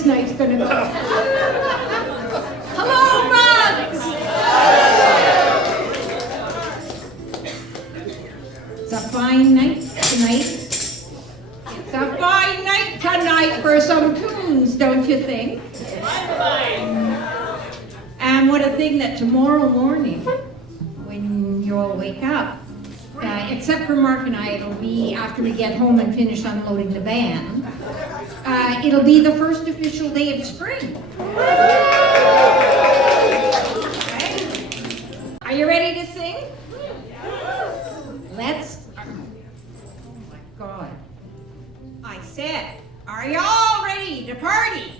this night's gonna go. Hello, bugs! It's a fine night tonight. It's a fine night tonight for some tunes, don't you think? And what a thing that tomorrow morning, when you'll wake up, except for Mark and I, it'll be after we get home and finish unloading the van, it'll be the first official day of spring. Okay. Are you ready to sing? Let's. Oh my God. I said, are y'all ready to party?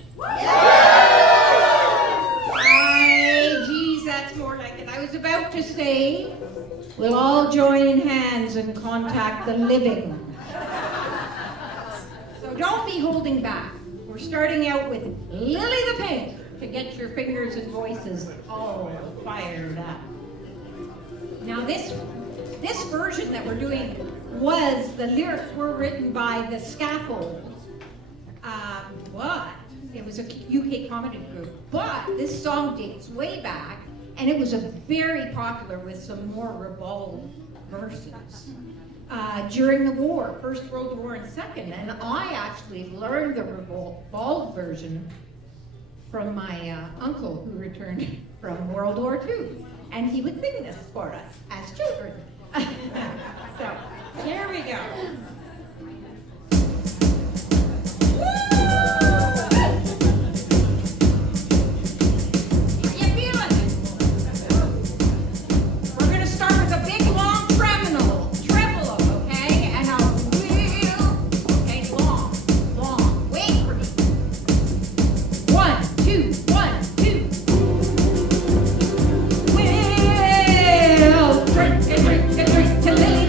Geez, that's more like it. I was about to say, we'll all join hands and contact the living. So don't be holding back. We're starting out with Lily the Pink to get your fingers and voices all fired up. Now this version that we're doing the lyrics were written by the Scaffold. But it was a UK comedy group. But this song dates way back, and it was very popular with some more ribald verses during the war, First World War and Second. And I actually learned the ribald version from my uncle who returned from World War II. And he would sing this for us as children. So, here we go. Drink a drink to live.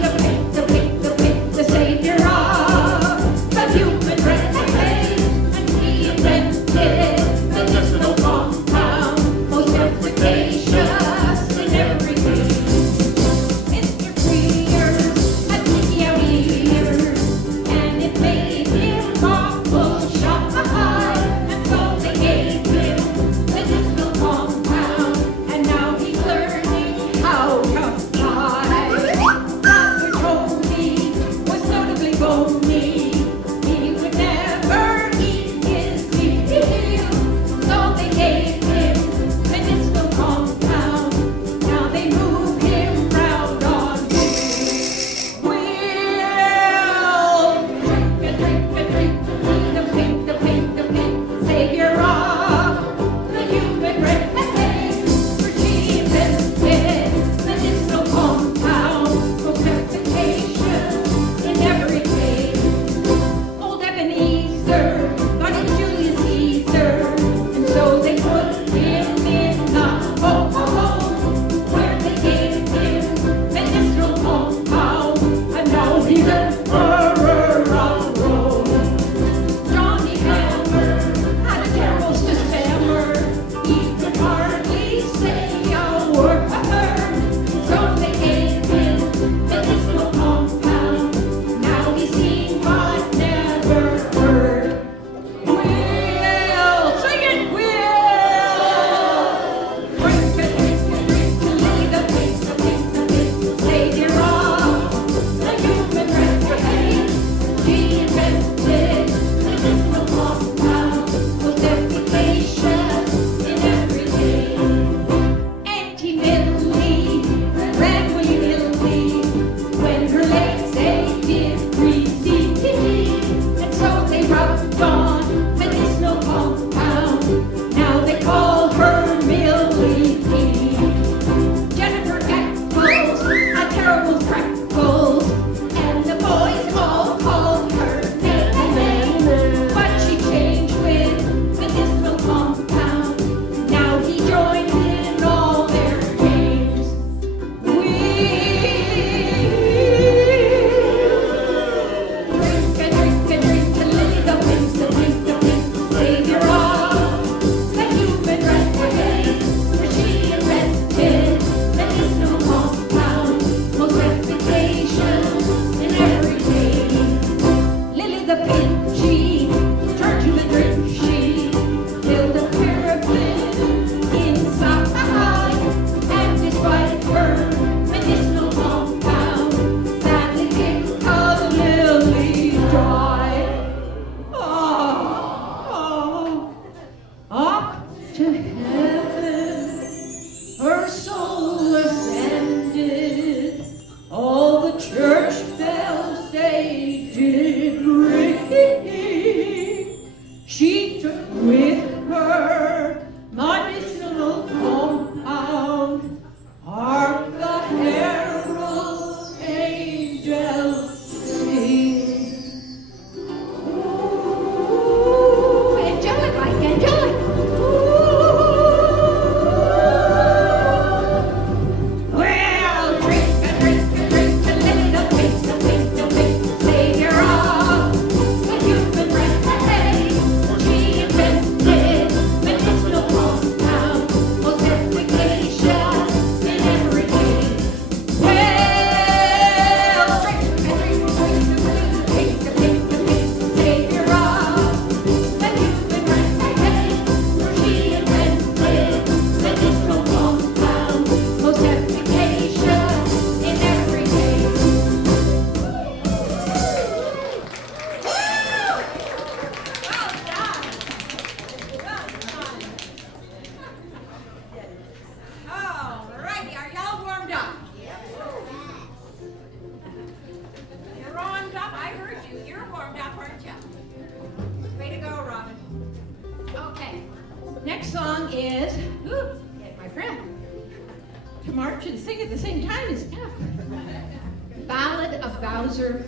Ballad of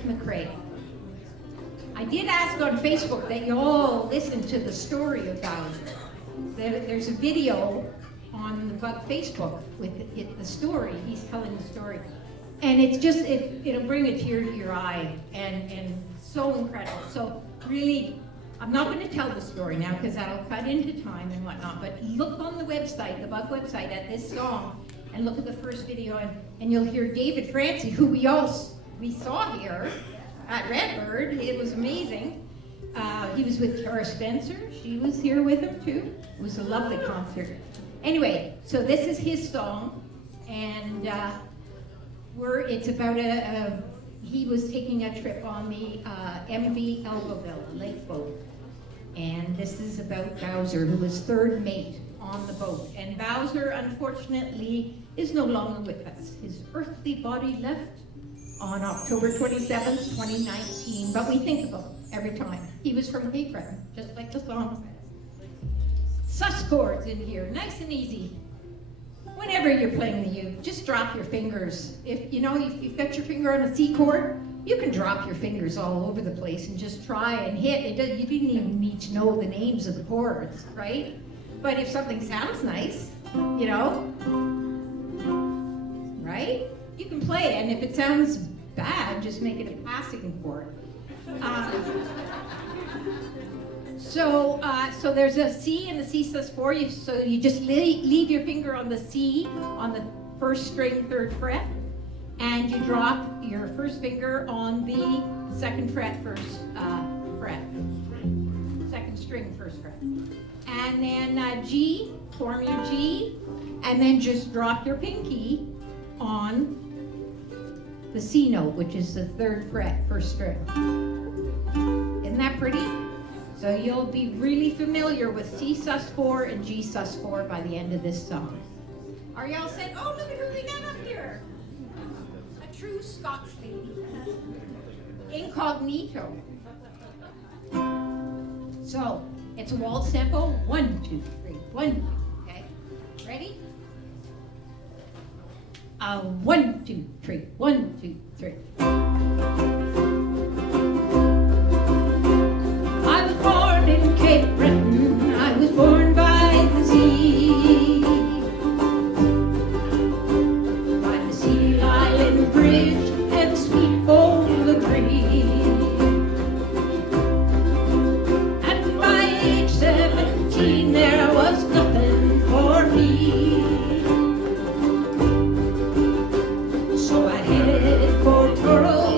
MacRae. I did ask on Facebook that you all listen to the story of Ballad. There's a video on the Facebook with the story. He's telling the story. And it's just, it'll bring a tear to your eye, and so incredible. So really, I'm not going to tell the story now because that'll cut into time and whatnot, but look on the website, the Bug website, at this song, and look at the first video, and you'll hear David Francie, who we saw here at Redbird. It was amazing. He was with Tara Spencer. She was here with him too. It was a lovely concert. Anyway, so this is his song, and it's about he was taking a trip on the MV Elbowville, a lake boat. And this is about Bowser, who was third mate on the boat. And Bowser, unfortunately, is no longer with us. His earthly body left on October 27th, 2019, but we think of him every time. He was from Hielan, just like the song. Sus chords in here, nice and easy. Whenever you're playing the uke, just drop your fingers. If you've got your finger on a C chord, you can drop your fingers all over the place and just try and hit. You didn't even need to know the names of the chords, right? But if something sounds nice, right? You can play it, and if it sounds bad, just make it a passing chord. So there's a C and a C sus4. So you just leave your finger on the C on the first string, 3rd fret, and you drop your first finger on the 2nd fret, 1st fret, 2nd string, 1st fret, and then G, form your G, and then just drop your pinky on the C note, which is the 3rd fret, 1st string. Isn't that pretty? So you'll be really familiar with C sus4 and G sus4 by the end of this song. Are y'all saying, oh, look at who we got up here? A true Scots lady. Incognito. So, it's a waltz tempo, 1, 2, 3, 1, 2, okay? Ready? 1, 2, 3, 1, 2, 3. I was born in Cape Breton, I was born by the sea. By the Sea Island Bridge and sweet Bowlegree. At my age 17 there was nothing for me. So I headed for Tyrrell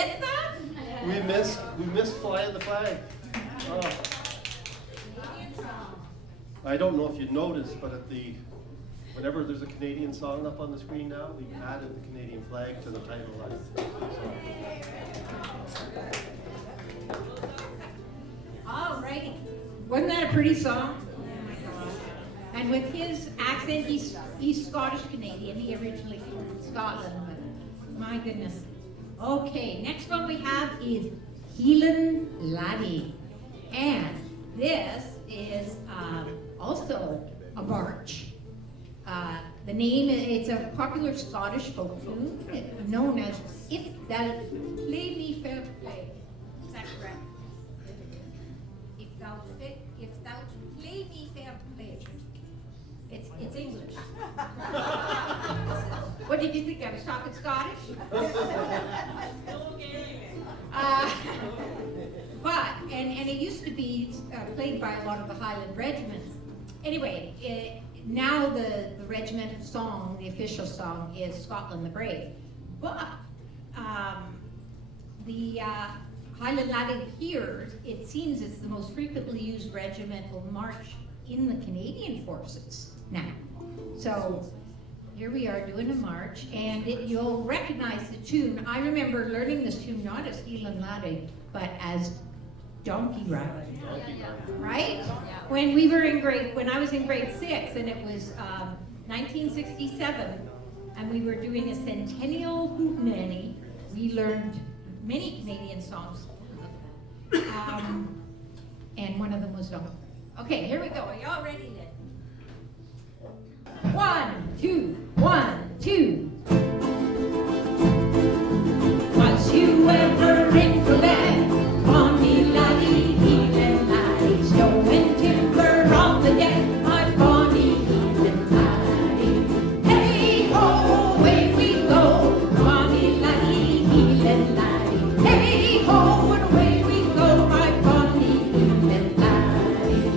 miss that? We missed flying the flag. Oh. I don't know if you noticed, but whenever there's a Canadian song up on the screen now, we've added the Canadian flag to the title. All righty. Wasn't that a pretty song? Oh my gosh. And with his accent, he's Scottish Canadian. He originally came from Scotland, but my goodness. Okay, next one we have is Hielan Laddie. And this is also a march. The name, it's a popular Scottish folk tune known as If Thou Play Me Fair Play. Is that correct? If thou play me fair play. It's English. What did you think? I was talking Scottish? But it used to be played by a lot of the Highland regiments. Anyway, now the regimental song, the official song, is Scotland the Brave. But the Hielan Laddie here, it seems it's the most frequently used regimental march in the Canadian forces now. So here we are doing a march, and you'll recognize the tune. I remember learning this tune not as Hielan Laddie, but as Donkey Ride. Right? Yeah. When I was in grade 6, and it was 1967, and we were doing a centennial hootenanny, we learned many Canadian songs. And one of them was Donkey. Okay, here we go. Are y'all ready then? 1, 2, 1, 2. Was you ever in Quebec? Bonnie laddie, Hielan laddie, snow and timber on the deck, my bonnie Hielan laddie. Hey ho, away we go, Bonnie laddie, Hielan laddie. Hey ho, and away we go, my bonnie Hielan laddie.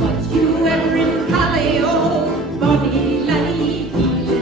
Was you ever in Callao? Bonnie laddie, Hielan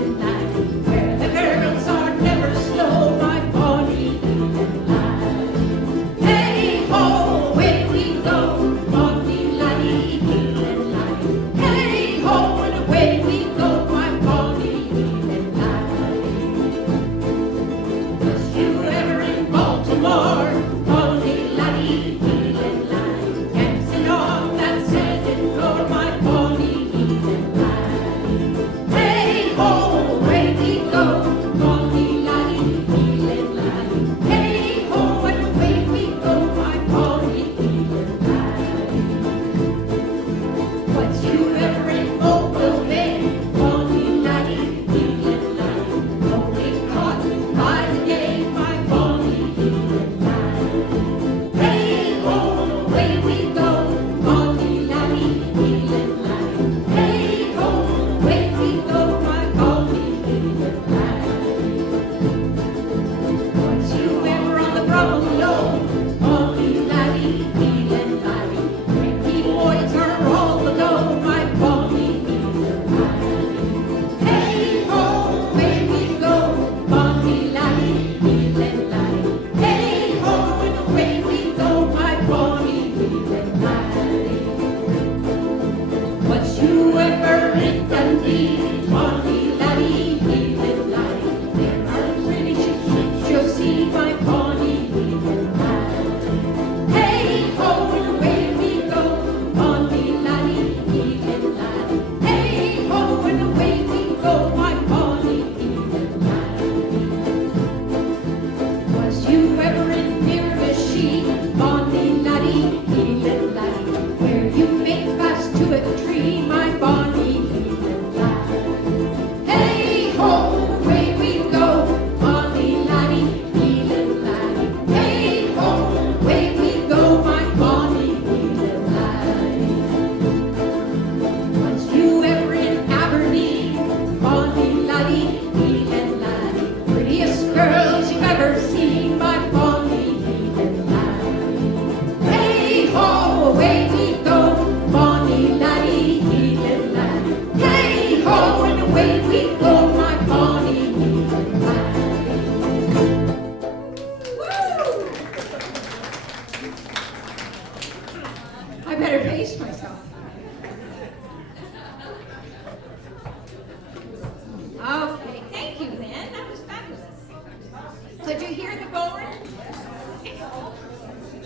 Could you hear the bodhran?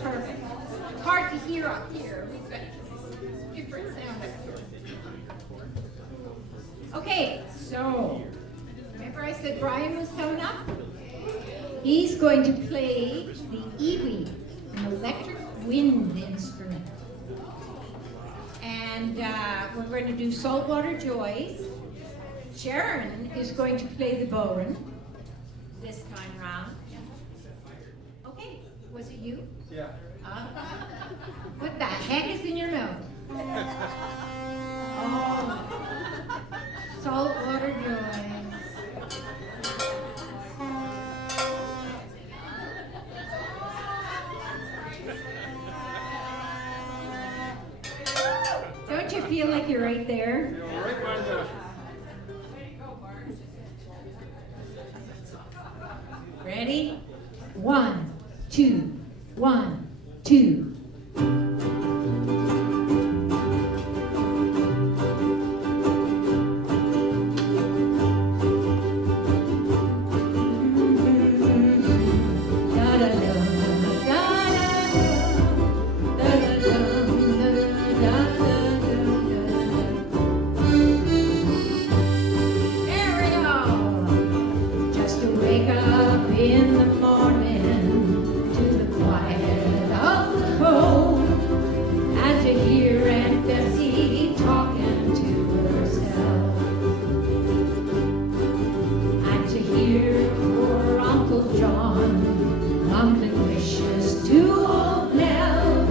Perfect. It's hard to hear up here. We've got different sound up here. Okay, so remember I said Brian was coming up? He's going to play the iwi, an electric wind instrument. And we're going to do Saltwater Joys. Sharon is going to play the bodhran this time round. Okay, was it you? Yeah. What the heck is in your nose? Oh, Saltwater Joys. Don't you feel like you're right there? Right by the... Ready? 1, 2, 1, 2. In the morning to the quiet of the cold, and to hear Aunt Bessie talking to herself, and to hear poor Uncle John mumbling wishes to old Nell.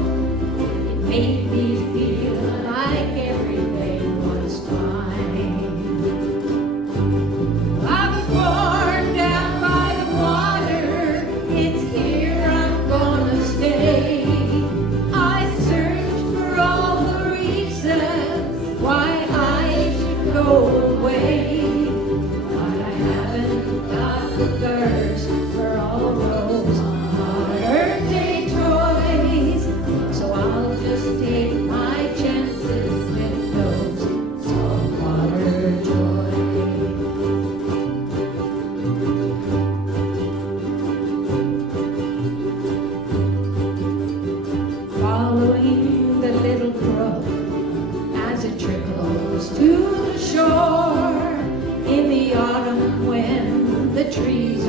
It made me feel like everything was fine. I was born down by the water, it's here I'm gonna stay. I searched for all the reasons why I should go away, but I haven't got the thirst for all those modern day toys, so I'll just take my chances with those saltwater joys. Following the little brook as it trickles to the shore in the autumn when the trees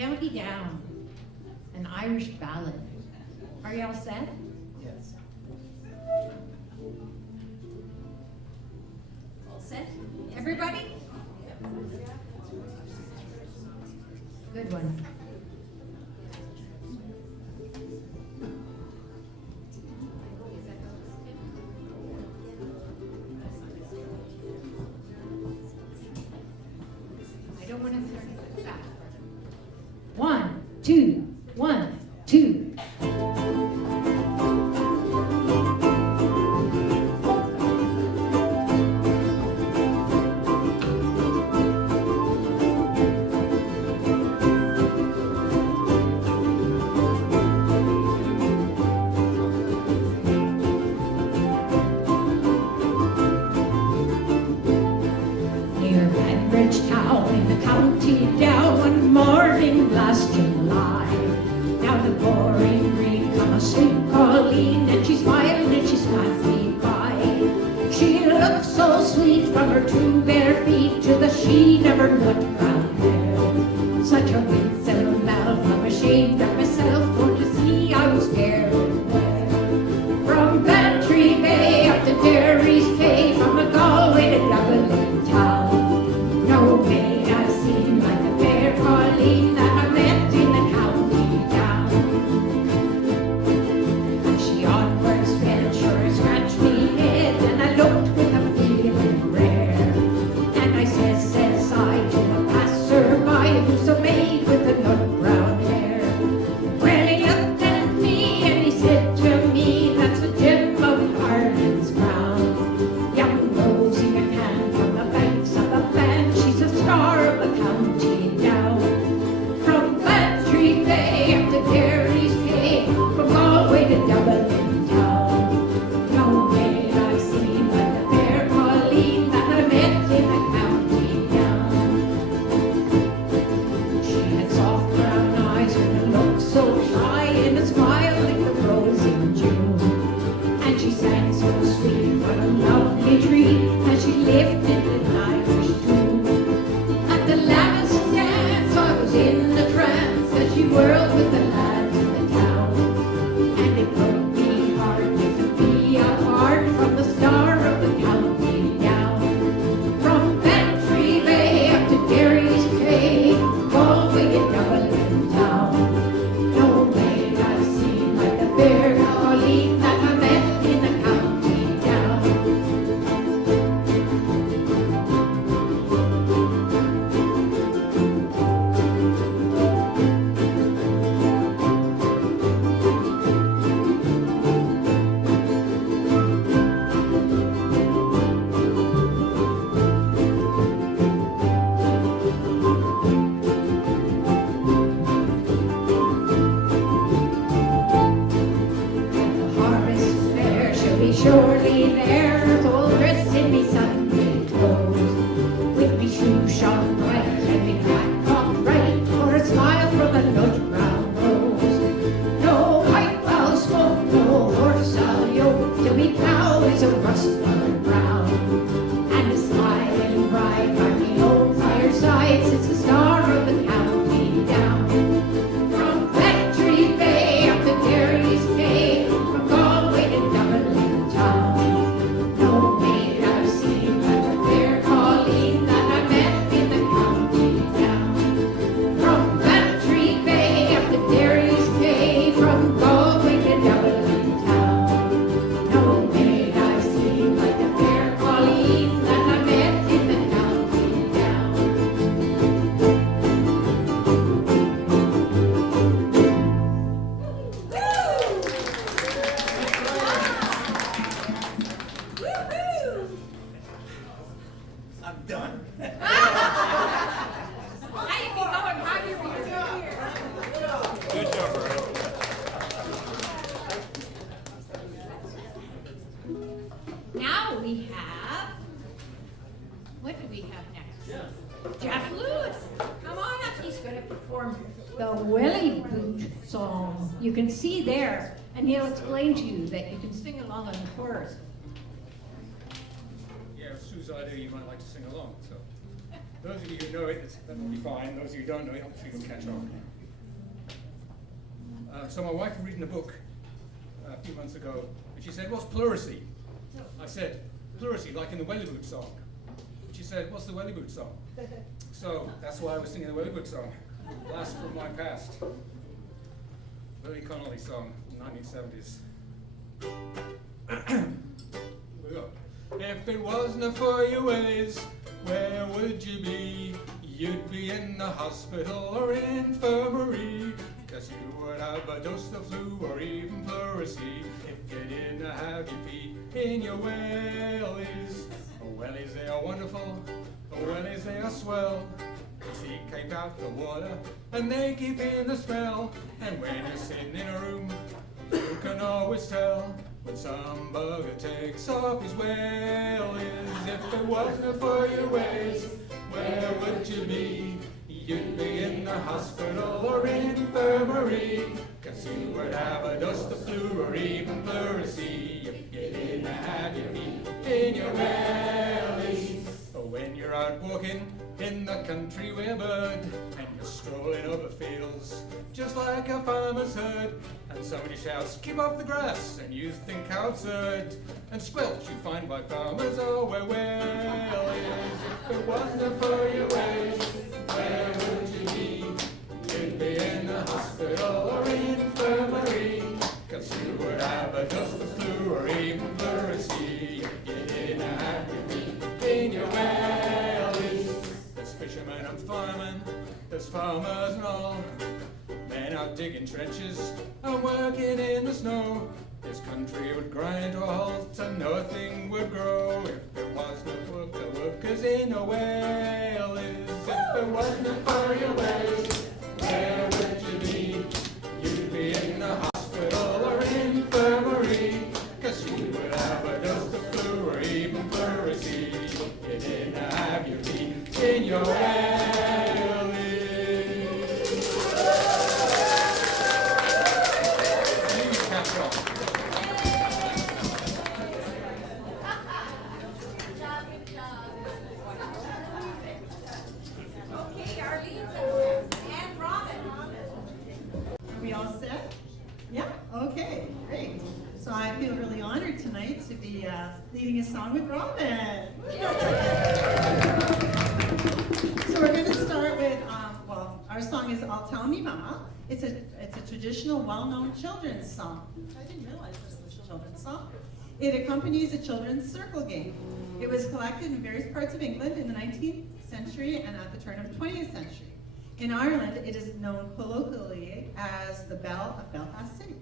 County Down, an Irish ballad. Are y'all set? Yes. All set? Everybody? Good one. I don't want to start it fast. 1, 2, 1, 2. Town in the county down one morning last July. Now the boring rain come asleep Arlene, and she smiled and she spat me by. She looked so sweet from her 2 bare feet to the sheen of her nut brown hair. Such a winsome mouth, I'm ashamed of myself, for to see I was scared there. From Bantry Bay up to Derry's Cay, from the Galway to Dublin town. No maid I've seen like the fair Arlene that I met in the county down. And she onwards went, sure scratched me head, and I looked with a feeling rare. And I says I to a passer-by, who's a maid with the nut brown hair. Well, he looked at me and he said to me, that's the gem of Ireland's crown. Young Rosie McCann from the banks of the Bann, she's a star of the county down. From Bantry Bay up to Derry's Cay, from Galway to Dublin town. No maid I've seen but the fair Pauline that I met in the county down. She had soft brown eyes with a look so shy, and a smile like the rose in June. And she sang so sweet, what a lovely treat, as she lifted an Irish tune. At the last dance I was in a trance, as she whirled with the lads in the town. And it broke me heart to be apart from the star of the county down. From Bantry Bay up to Derry's Cay, Galway to Dublin town. No maid I've seen like the fair Pauline that I met in the county down. The harvest fair she'll be surely there, all dressed in me Sunday clothes, with me shoes shone bright and me hat cocked right, for a smile from a nut brown rose. No pipe I'll smoke, no horse I'll yoke, till me plough is a rust-colored brown. And a smiling bride by me own fireside sits the star of the county down. From Bantry Bay up to Derry's Cay, from Galway to Dublin town. No maid I've seen like the fair Pauline that I met in the county down. From Bantry Bay up to Derry's Cay, from Galway to Dublin town. No maid I've seen like the fair Pauline that I met in the county down. I'm done. Good job, Brian. Now we have, what do we have next? Geoff Lewis. Come on up, he's going to perform the Welly boot song. You can see there, and he'll explain to you that you can sing along on the chorus. Yeah, if Sue's out there, you might like to sing along, so. Those of you who know it, that will be fine. Those of you who don't know it, I'm sure you'll catch on. So my wife was reading a book a few months ago, and she said, "What's pleurisy?" I said, "Pleurisy, like in the Welly song." She said, "What's the Welly song?" So that's why I was singing the Welly song, Blast from My Past. Billy Connolly song from the 1970s. Here we go. If it wasn't for your ways, where would you be? You'd be in the hospital or infirmary, 'cause you would have a dose of flu or even pleurisy if you didn't have your feet in your wellies. Oh, wellies, they are wonderful. Oh, wellies, they are swell. Your feet keep out the water and they keep in the smell. And when you're sitting in a room, you can always tell when some bugger takes off his wellies. If it wasn't for your ways, where would you be? You'd be in the hospital or infirmary, 'cause you would have a dust of flu or even pleurisy if you didn't have your feet in your wellies. Or when you're out walking in the country with a bird, and you're strolling over fields just like a farmer's herd, and somebody shouts, "Keep off the grass," and you think how absurd, and squelch you find by farmers, oh, where wellies. If it wasn't for your ways, where would you be? You'd be in the hospital or infirmary, 'cause you would have a dust of flu or even pleurisy if you didn't have your feet in your wellies. There's fishermen and firemen, there's farmers and all, men out digging trenches and working in the snow. This country would grind to a halt and nothing would grow if it wasn't for the workers in the wellies. If it wasn't for your ways, where would you be? You'd be in the hospital or infirmary, 'cause you would have a dose of flu or even pleurisy if you didn't have your feet in your wellies. You catch on. Okay, Arlene and Robin. Are we all set? Yeah? Okay, great. So I feel really honored tonight to be leading a song with Robin. So we're going to start with, our song is "I'll Tell Me Mama." It's a traditional, well-known children's song. I didn't realize this was a children's song. It accompanies a children's circle game. It was collected in various parts of England in the 19th century and at the turn of the 20th century. In Ireland, it is known colloquially as the Bell of Belfast City.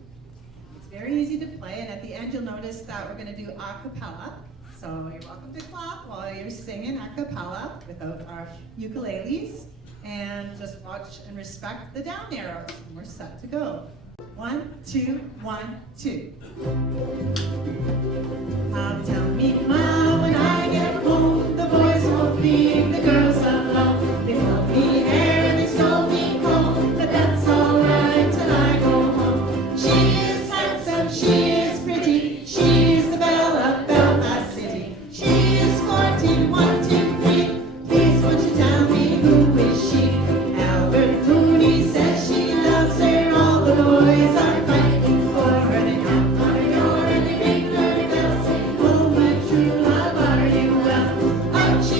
It's very easy to play, and at the end you'll notice that we're going to do a cappella. So you're welcome to clap while you're singing a cappella without our ukuleles, and just watch and respect the down arrows, and we're set to go. 1, 2, 1, 2. I'll tell me Ma when I get home, the boys won't leave the girls alone. They pulled me hair and they stole me comb, but that's alright till I go home. She is handsome, she is pretty, she's the belle of Belfast City. She is 14, 1, 2, 3. Please won't you tell me who is she? Albert Cooney says she loves her, all the boys are fighting for her. They knock on her door and they ring her bell, saying, "Oh, my true love, are you well?" Out she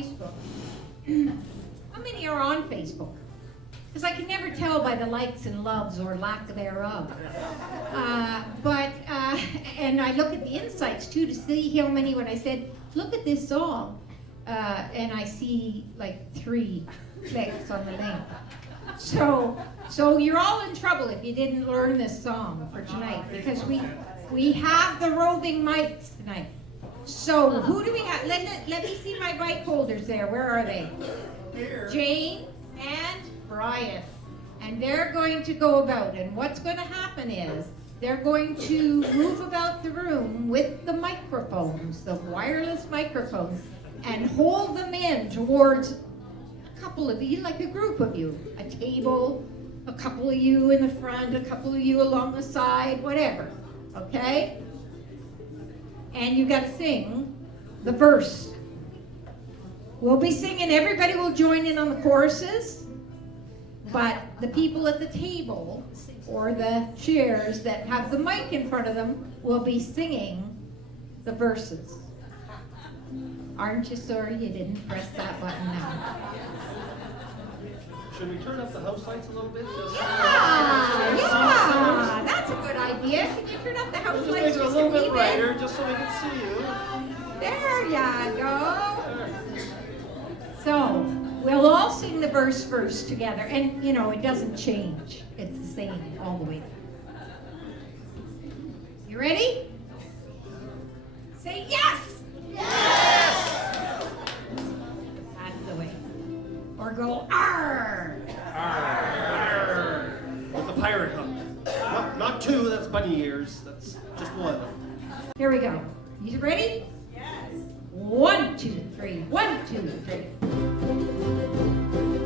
Facebook. How many are on Facebook? Because I can never tell by the likes and loves or lack thereof. And I look at the insights too to see how many, when I said, look at this song, and I see like 3 clicks on the link. So you're all in trouble if you didn't learn this song for tonight, because we have the roving mics tonight. So who do we have? Let me see my mic holders there. Where are they? Here. Jane and Brian. And they're going to go about, and what's going to happen is they're going to move about the room with the microphones, the wireless microphones, and hold them in towards a couple of you, like a group of you, a table, a couple of you in the front, a couple of you along the side, whatever, okay? And you got to sing the verse. We'll be singing, everybody will join in on the choruses, but the people at the table or the chairs that have the mic in front of them will be singing the verses. Aren't you sorry you didn't press that button now? Should we turn up the house lights a little bit? Yeah, that's a good idea. Can you turn up the house Just lights make it a just little wee bit brighter, just so we can see you. There you go. So, we'll all sing the verse first together. And, you know, it doesn't change. It's the same all the way. You ready? Say yes! Yes! That's the way. Or go, arr! Arr. With the pirate hook. Not 2, that's bunny ears. That's just 1. Here we go. You ready? Yes. 1, 2, 3. 1, 2, 3.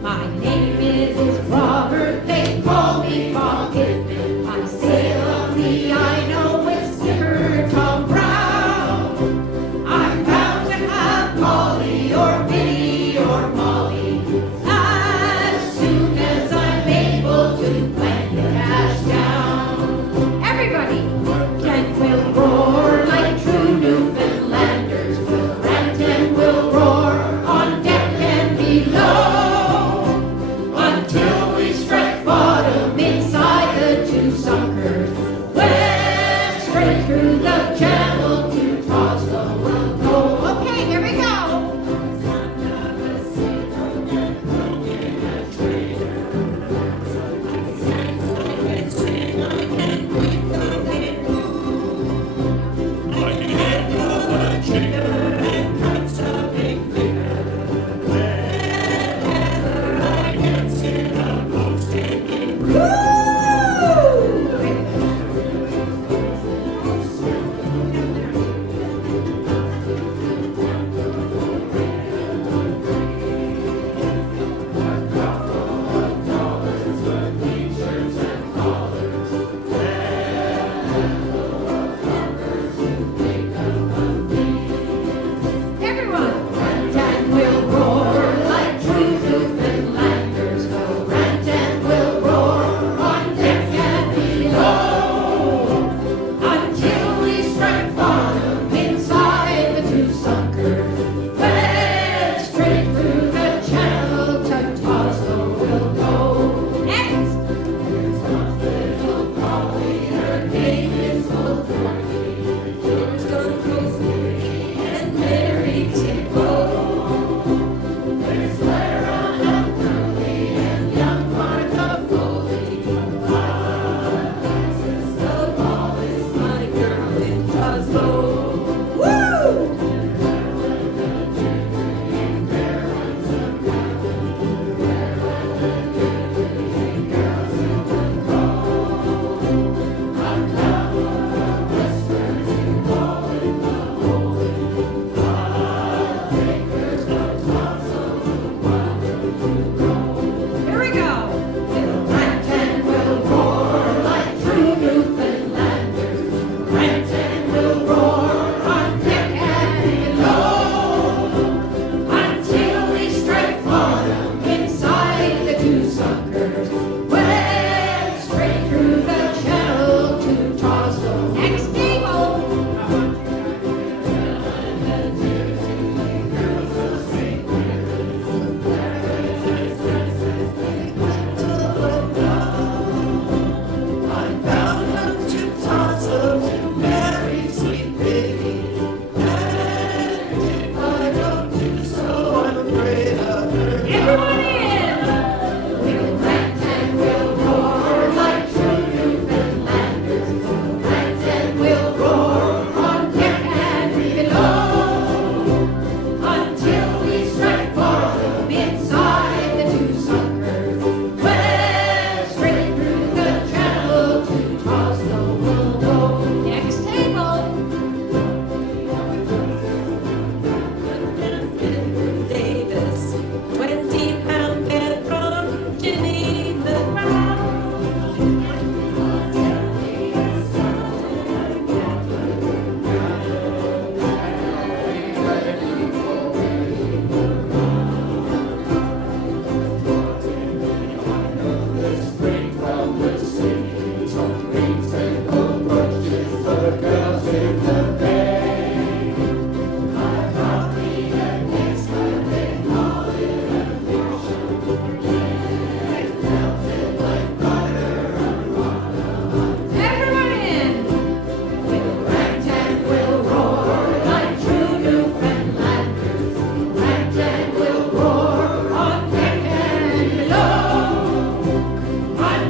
My name is Robert. They call me Pittman. I sail on the Ino with skipper Tom Brown. I'm bound to have Polly or Minnie or Molly as soon as I'm able to plan the cash down. Everybody, and we'll roar like true Newfoundlanders. We'll rant and we'll roar on deck and below until we strike bottom.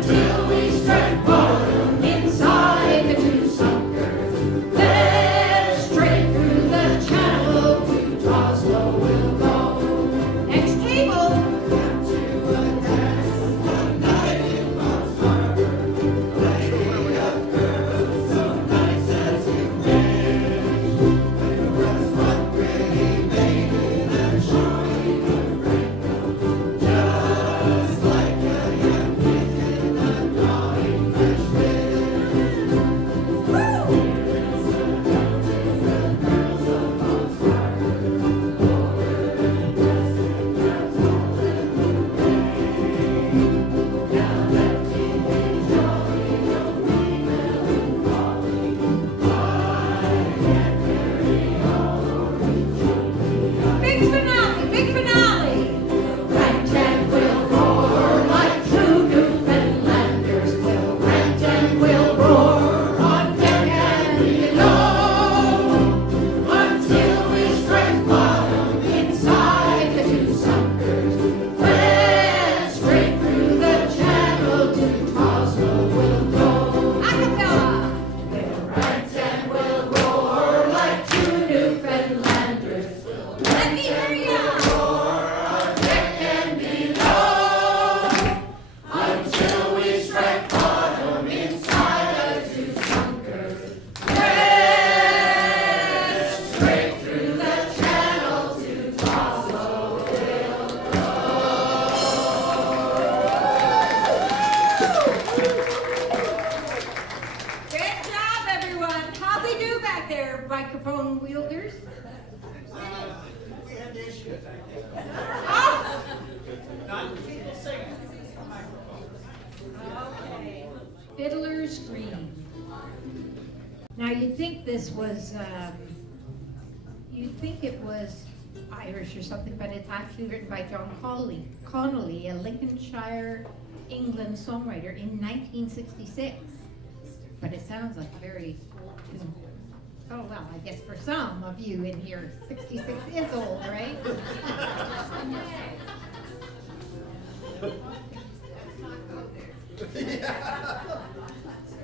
until we strike bottom inside the two sunkers. Then straight through the channel to Oslo we'll go. Next cable. Fiddler's Dream. Now you'd think this was, you'd think it was Irish or something, but it's actually written by John Connolly, a Lincolnshire, England songwriter in 1966. But it sounds like very, oh well, I guess for some of you in here, 66 is old, right?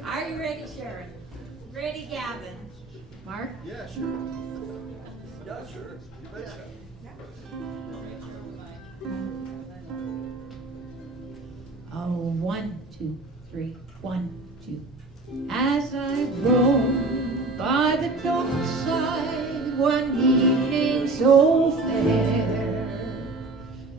Are you ready, Sharon? Ready, Gavin? Mark? Yeah, sure. Yeah, sure. You betcha. Oh, 1, 2, 3, 1, 2. As I roam by the dockside one evening so fair,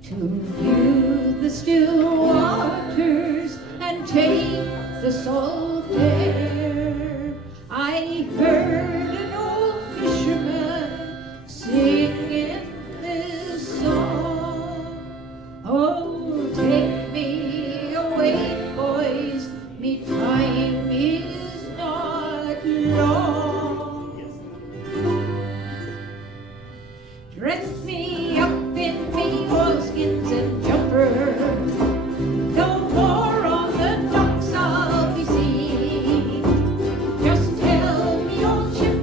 to view the still waters and take the salt air, I heard an old fisherman singing this song. Oh, take me away, boys, me time is not long. Dress me up in me oilskins and jumper, no more on the docks I'll be seen. Just tell me, old ship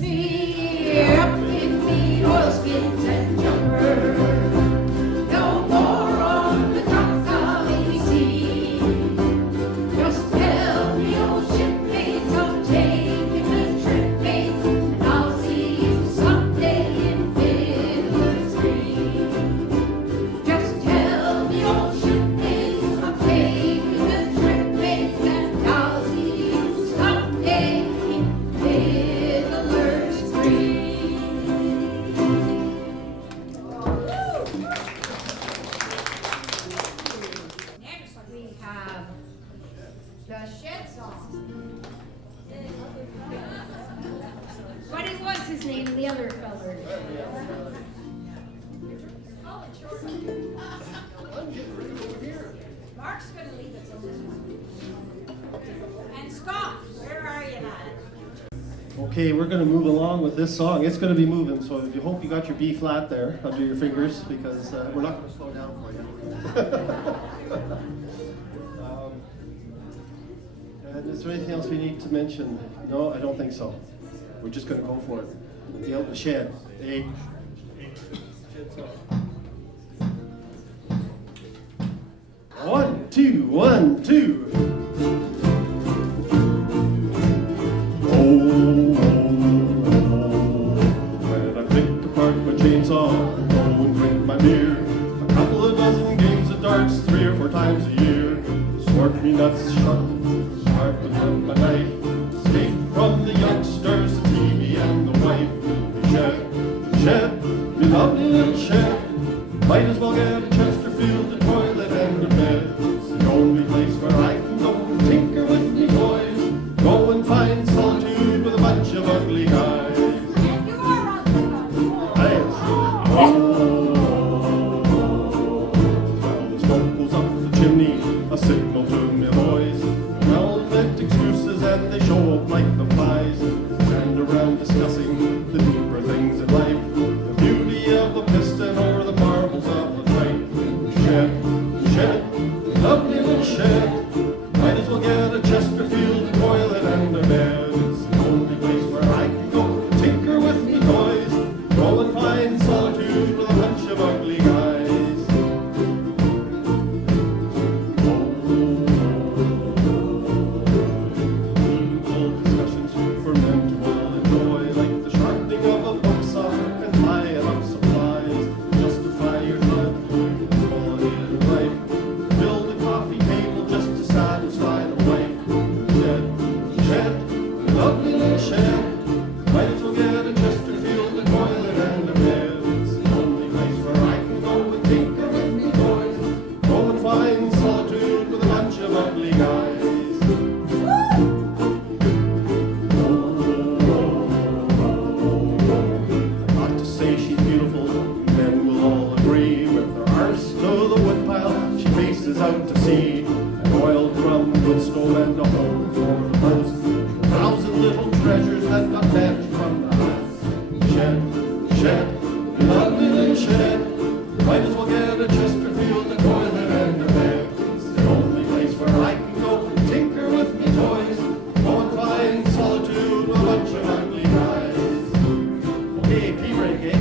me, up in me, oilskins and jumper. No more on the truck of easy. Just tell me, old shipmates, I'm taking a trip, mates, and I'll see you someday in Fiddler's Green. Just tell me, old shipmates, I'm taking a trip, mates, and I'll see you someday in Fiddler's Green. Next we have the Shed Song. What was his name, the other feller? Mark's gonna lead us on this one. And Scott, where are you, lad? Okay, we're going to move along with this song. It's going to be moving, so if you hope you got your B flat there under your fingers, because we're not going to slow down for you. And is there anything else we need to mention? No, I don't think so. We're just going to go for it. The out in the shed. Shed song. 1, 2, 1, 2. When I pick apart my chainsaw, go and drink my beer. A couple of dozen games of darts, 3 or 4 times a year. Sword me nuts sharp, sharpen up my knife. Escape from the youngsters, the TV and the wife. Shed, me lovely little shed. Might as well get a Chesterfield, a toilet and a bed. It's the only place where I can go and tinker with me toys. Go and find solitude with a bunch of ugly guys. Thanks. Well, the smoke goes up the chimney, a signal to me boys. Well-meant excuses and they show up like the flies. Stand around discussing the deeper things in life. The beauty of a piston or the marvels of a pipe. Shed, lovely little shed. Might as well get a Chesterfield, a toilet and a bed. It's the only place where I can go and tinker with me toys. Go and find solitude with a bunch of ugly guys. Meaningful discussions for men to all enjoy, like the sharpening of a book saw and tying up supplies. Justify your time, quality of life. Build a coffee table just to satisfy the wife. Shed, lovely little shed. Might as well get a Chesterfield, a toilet and a bed. It's the only place where I can go and tinker with me toys. Go and find solitude with a bunch of ugly guys. Not to say she's beautiful, men will all agree. With her arse to the woodpile, she faces out to sea. An oil drum, wood stove, and a hole for the post. 1,000 little treasures that got vanished from the house. Shed, lovely little shed. Might as well get a Chesterfield, a toilet, and a bed. It's the only place where I can go and tinker with me toys. Go and find solitude with a bunch of ugly guys. Okay, P-break, eh?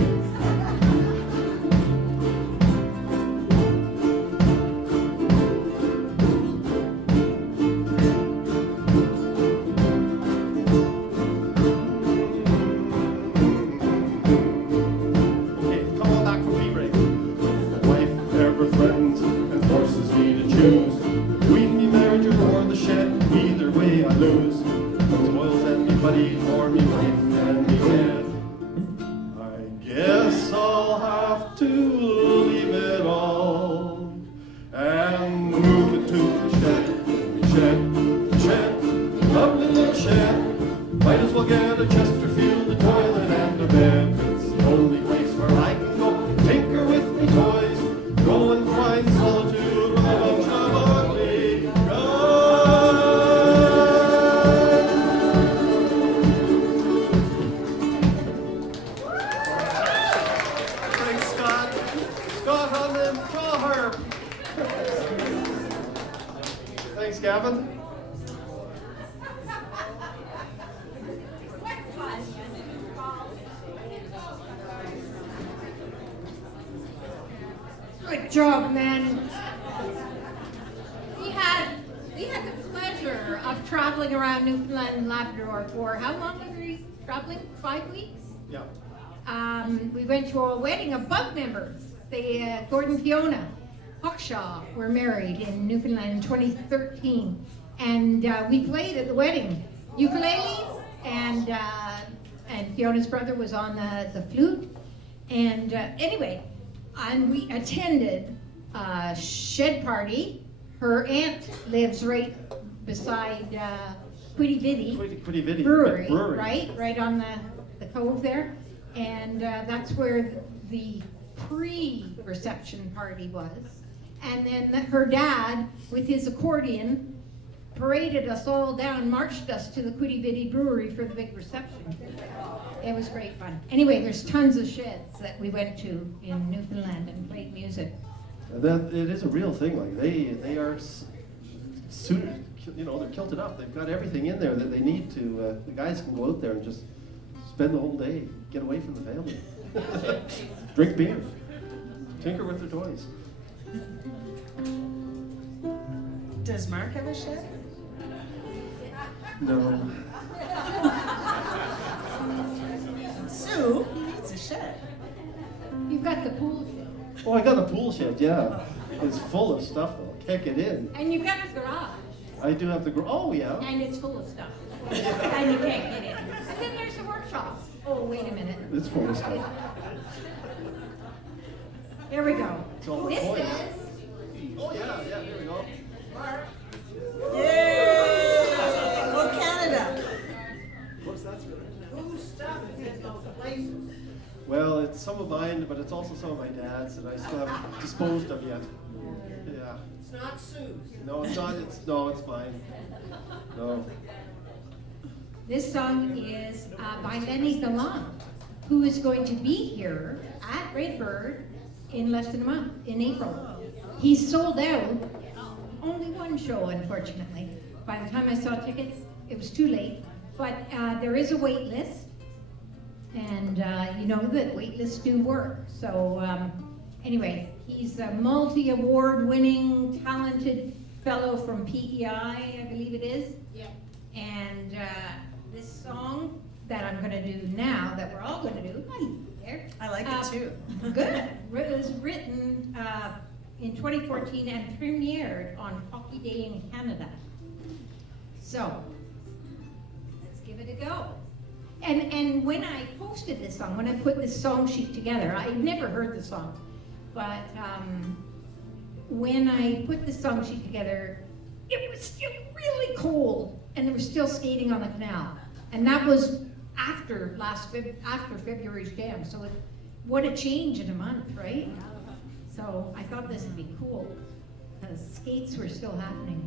Okay, come on back from P-break. My wife never threatens and forces me to choose between me marriage or the shed. Either way I lose. Toils and me buddy or me wife and me head. I guess I'll have to leave it all and move it to the shed, lovely little shed. Might as well get a Chesterfield, a toilet and a bed. It's the only place where I can go and tinker with me toys. Go and find solitude with a bunch of ugly guys. Thanks, Scott. Scott on the draw harp. Thanks, Gavin. Great job, man. We had the pleasure of traveling around Newfoundland and Labrador for how long were we traveling? 5 weeks? Yeah. We went to a wedding of bug members. Gordon and Fiona Hawkshaw were married in Newfoundland in 2013. And we played at the wedding ukuleles, and Fiona's brother was on the flute. And anyway, and we attended a shed party. Her aunt lives right beside Quiddy Viddy Brewery, right on the cove there. And that's where the pre-reception party was. And then her dad, with his accordion, paraded us all down, marched us to the Quiddy Viddy Brewery for the big reception. It was great fun. Anyway, there's tons of sheds that we went to in Newfoundland and played music. And that, it is a real thing. Like they are suited, you know, they're kilted up. They've got everything in there that they need to. The guys can go out there and just spend the whole day, get away from the family, drink beer, tinker with their toys. Does Mark have a shed? No. Sue, he needs a shed. You've got the pool shed. Oh, I got a pool shed, yeah. It's full of stuff though. Can't get in. And you've got a garage. I do have the oh yeah. And it's full of stuff. And you can't get in. And then there's the workshop. Oh, wait a minute. It's full of stuff. Here we go. It's all This toys. is Oh yeah, here we go. Yay! Go Canada. What's that for? Whose stuff is in those places? Well, it's some of mine, but it's also some of my dad's that I still haven't disposed of yet. Yeah. It's not Sue's. No, it's not. It's fine. No. This song is by Lenny Galan, who is going to be here at Redbird in less than a month, in April. He's sold out. Only one show, unfortunately. By the time I saw tickets, it was too late. But there is a wait list, and you know that wait lists do work. So anyway, he's a multi-award-winning, talented fellow from PEI, I believe it is. Yeah. And this song that I'm going to do now, that we're all going to do, hi there. I like it too. Good. It was written in 2014 and premiered on Hockey Day in Canada. So, let's give it a go. And when I posted this song, when I put this song sheet together, I had never heard the song, but when I put the song sheet together, it was still really cold, and they were still skating on the canal. And that was after February's jam, so what a change in a month, right? So I thought this would be cool, because skates were still happening,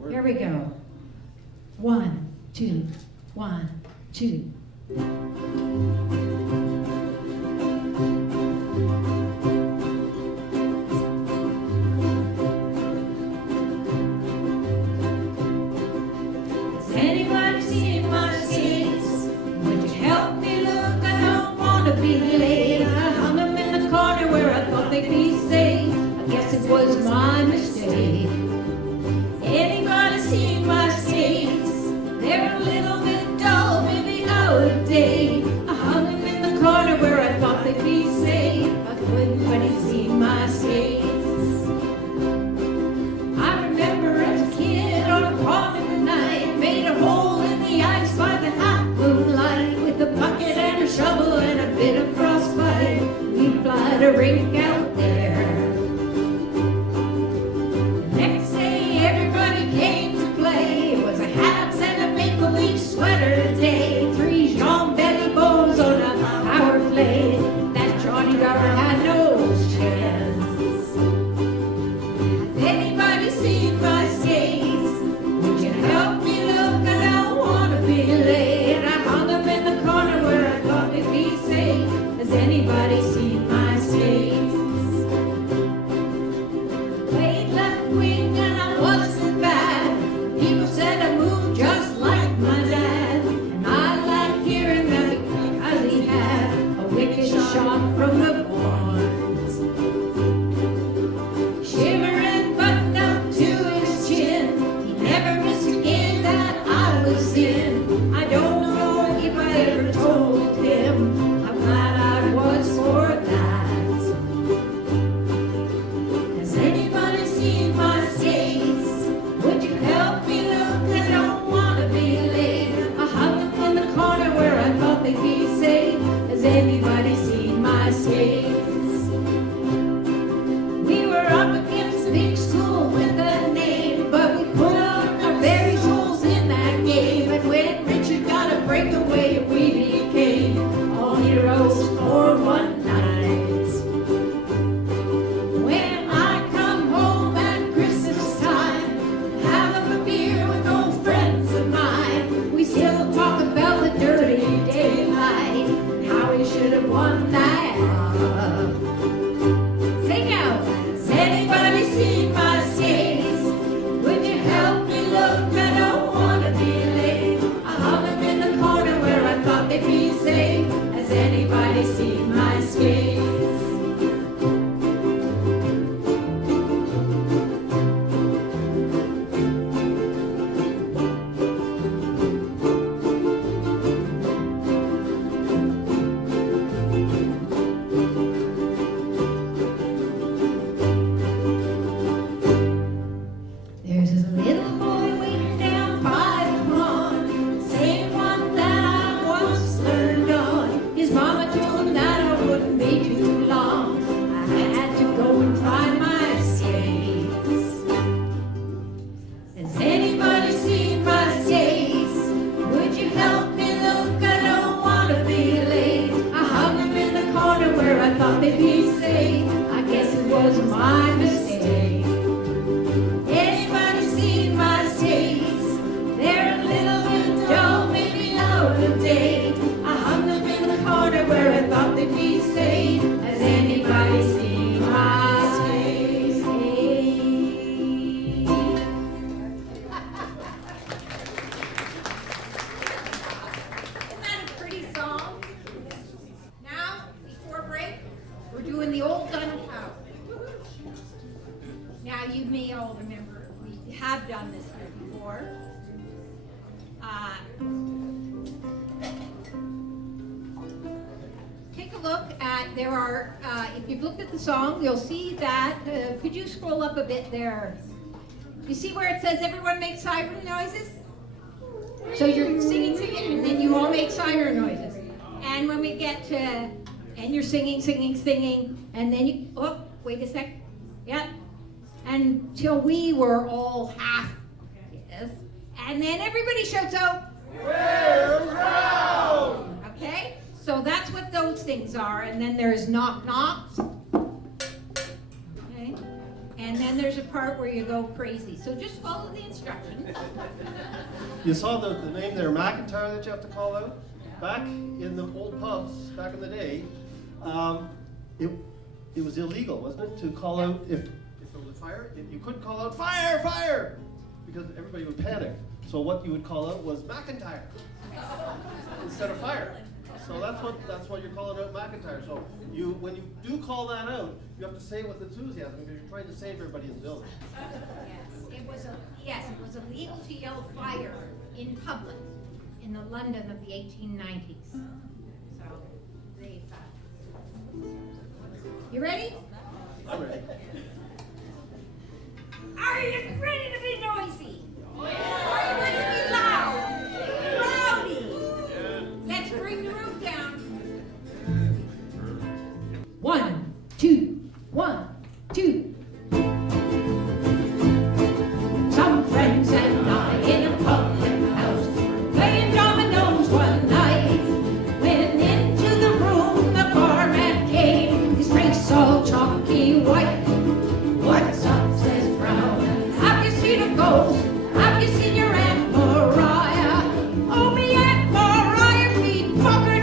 but here we go. 1, 2, 1, 2. Has anybody seen my skates? Would you help me look? I don't want to be late. I hung them in the corner where I thought they'd be safe. I guess it was my mistake. Anybody seen my skates? They're a little bit dull, maybe out of date. I hung them in the corner where I thought they'd be safe. I couldn't when he seen my skates. I remember as a kid on a pond at night, made a hole in the ice by the half moonlight, with a bucket and a shovel and a bit of frostbite. We plied a rink out there. The next day everybody came to play. It was a hats and a maple leaf sweater day. 3 Jean belly bows on a power play. That Johnny Rubber had no chance. Has anybody seen my skates? Would you help me look? I don't want to be late. I hung them in the corner where I thought they'd be safe. Has anybody seen my skates? Played left wing and I wasn't bad. People said I moved just like my dad. And I like hearing that because he had a wicked shot from the boards. told him how glad I was for that. Has anybody seen my skates? Would you help me look? I don't want to be late. I hung them in the corner where I thought they'd be safe. Has anybody seen my skates? We were up against a big school with a name, but we put up our very souls in that game. And when Richard got a breakaway, we became all heroes for one night. When I come home at Christmas time, have up a beer with old friends of mine, we still talk about the dirty daylight and how we should have won that. Sing out! Has anybody seen my skates? Would you help me look? I don't want to be late. I hung them in the corner where I thought they'd be safe. Has anybody seen my skates? There's a little boy waiting down by the pond, same one that I once learned on. His mama told him that I wouldn't be too long. I had to go and find my skates. Has anybody seen my skates? Would you help me look? I don't want to be late. I hung them in the corner where I thought they'd be safe. I guess it was my mistake. Anybody seen my skates? They're a little bit dull, maybe out of date. I hung them in the corner where I thought they'd be safe. Has anybody seen my skates? Isn't that a pretty song? Now, before break, we're doing the old gun cow. Now, you may all remember, we have done this here before. Take a look at, there are, if you've looked at the song, you'll see that, could you scroll up a bit there? You see where it says everyone makes siren noises? So you're singing, and then you all make siren noises. And when we get to, and you're singing, and then you, oh, wait a sec, yep. Until we were all half, yes. And then everybody shouts out, "We're round!" Okay? So that's what those things are. And then there's knock knocks. Okay? And then there's a part where you go crazy. So just follow the instructions. You saw the name there, McIntyre, that you have to call out? Back in the old pubs, back in the day, it was illegal, wasn't it, to call out if there was a fire? You couldn't call out, "Fire, fire!" because everybody would panic. So what you would call out was McIntyre instead of fire. So that's what you're calling out, McIntyre. So when you do call that out, you have to say it with enthusiasm because you're trying to save everybody in the building. Yes, it was illegal to yell fire in public in the London of the 1890s. So, you ready? I'm ready. Are you ready to be noisy? Are you ready to be loud? Rowdy? Let's bring the roof down. 1, 2, 1, 2. Some friends and I in a public house playing dominoes one night. Went into the room, the barman came, his face all chalky white. "What's up?" says Brown. "Have you seen a ghost? Have you seen your Aunt Mariah?" "Oh, me Aunt Mariah, me fucker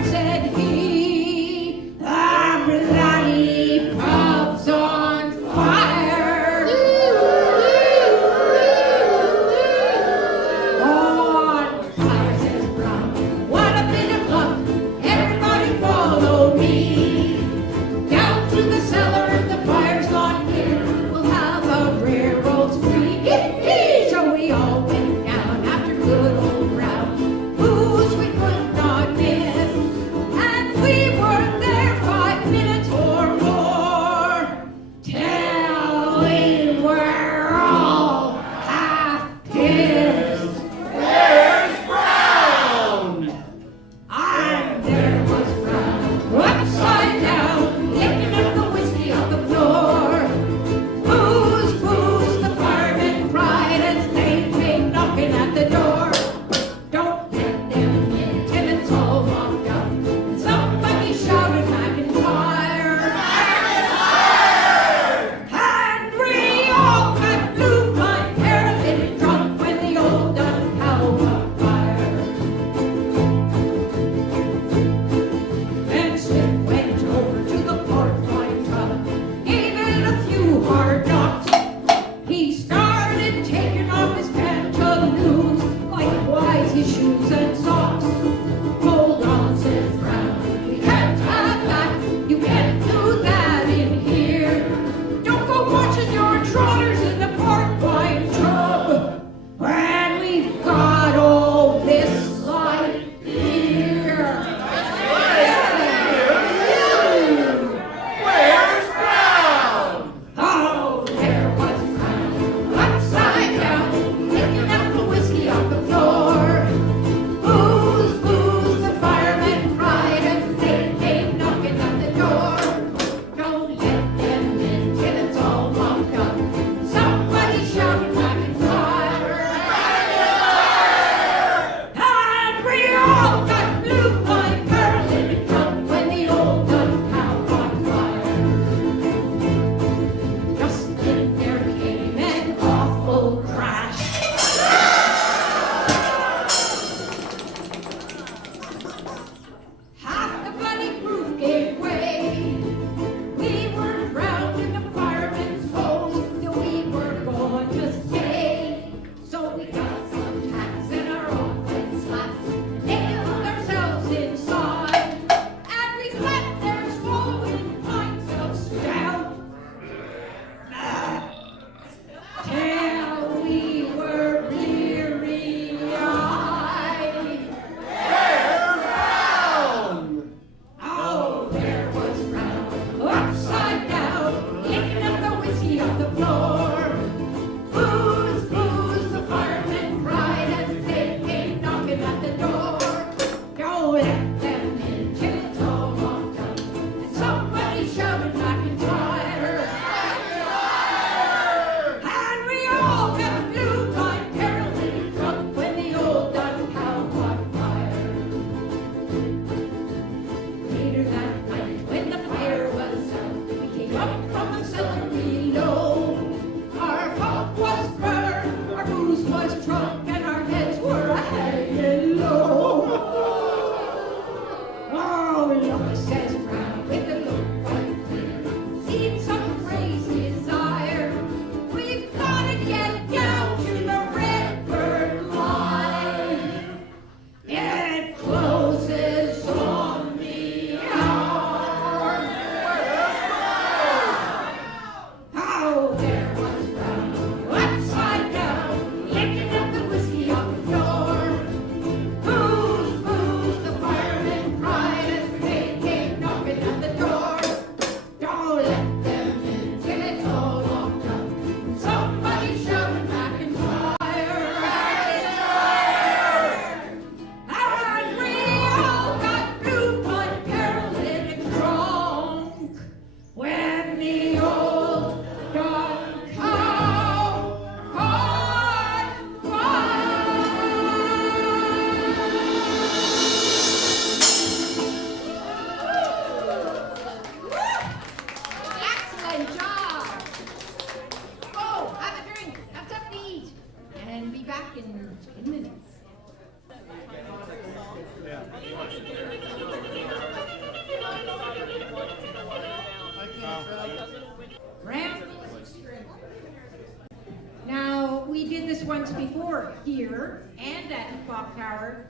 once before here and at the clock tower,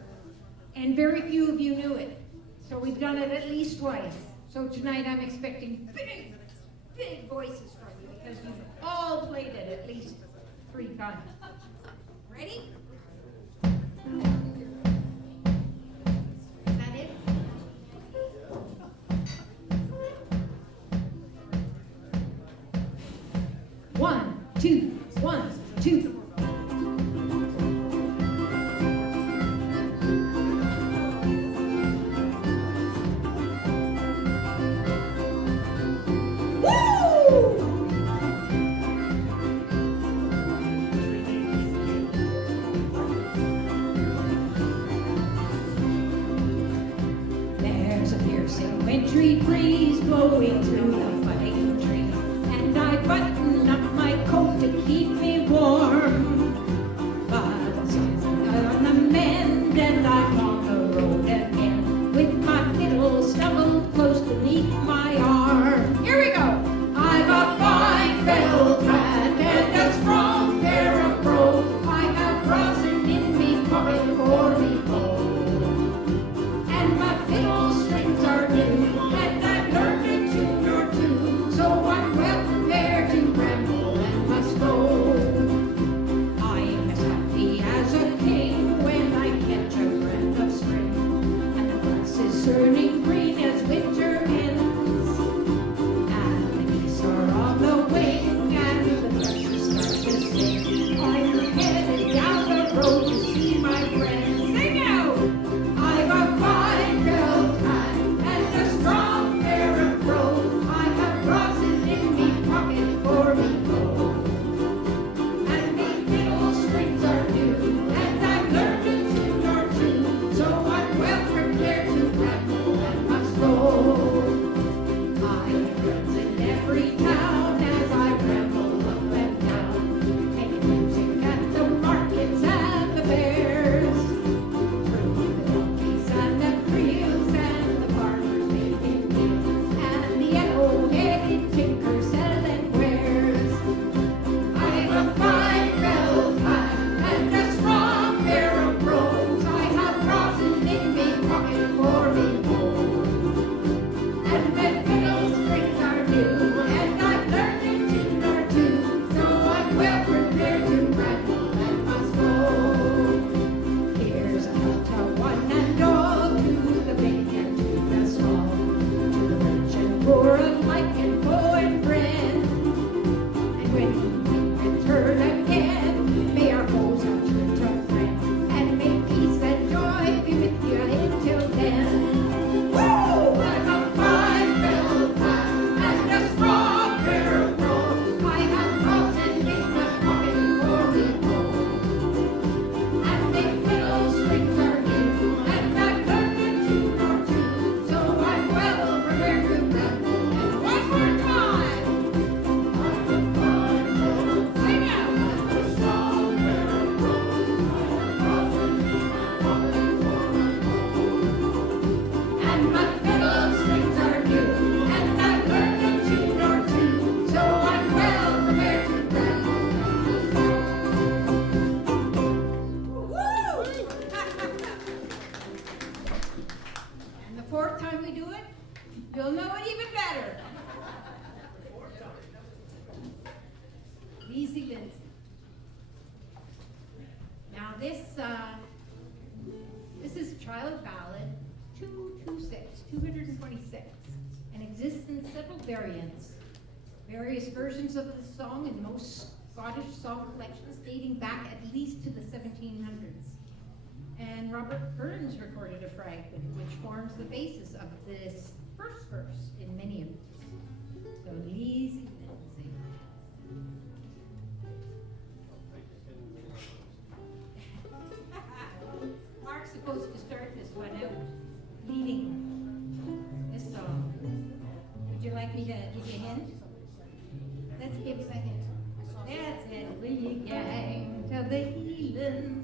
and very few of you knew it. So we've done it at least twice. So tonight I'm expecting big, big voices from you because you've all played it at least 3 times. Ready? Is that it? One, two, 1, 2. There's a piercing wintry breeze blowing through the budding trees, and I button up my coat to keep me warm. But the sun's on the mend, and I'm on the road again, with my fiddle snuggled close beneath my arm. Here we go! I've a fine felt hat and a strong pair of brogues. I have rosin in me pocket for me bow, and my fiddle strings are new, and I've learned a tune or two, so I'm well prepared to ramble and must go. I'm as happy as a king when I catch a breath of spring, and the grass is turning green as winter ends, and the geese are on the wing, and the thrushes start to sing. I'm headed down the road to see my friends. Sing out! I've a fine felt hat and a strong pair of brogues. I have rosin in me pocket for me gold, and me fiddle strings are new, and I've learned a tune or two, so I'm well prepared to ramble and must go. I have friends in every town as I ramble up and down, making music at the markets and the fairs, through the donkeys and the creels and the farmers making meals, and the yellow-headed tinker selling wares. I've a fine felt hat and a strong pair of brogues. I have rosin in me pocket for me gold, and my fiddle strings are new, and I've learned a tune or two, so I'm well prepared to ramble and must go. Here's a note to one and all, to the big and to the small, to the rich and poor alike, and foe and friend. And when we return again, may our foes have turned to friends, and may peace and joy be with you until then. Woo! I'm a fine felt hat and a strong pair of brogues. I have rosin in my pocket for me gold, and the fiddle strings are new, and I've learned a tune or two, so I'm well prepared to ramble. And one more time! I'm a fine felt hat. Sing out! And a strong pair of brogues. I have rosin in my pocket for my gold, and my fiddle strings are new, and I've learned a tune or two, so I'm well prepared to ramble and must go. Woo! And the 4th time we do it, you'll know it even better. Leezy. Now this is Child Ballad 226, and exists in several variants. Various versions of the song in most Scottish song collections dating back at least to the 1700s. And Robert Burns recorded a fragment which forms the basis of this first verse in many of these. So Leezy. Mark's supposed to start this one out, leading this song. Would you like me to give you a hint? Let's give us a hint. That's it. Will you gang to the Hielan?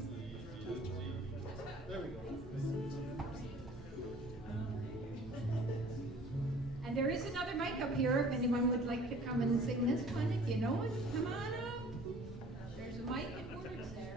There we go. And there is another mic up here if anyone would like to come and sing this one. If you know it, come on up. There's a mic and words there.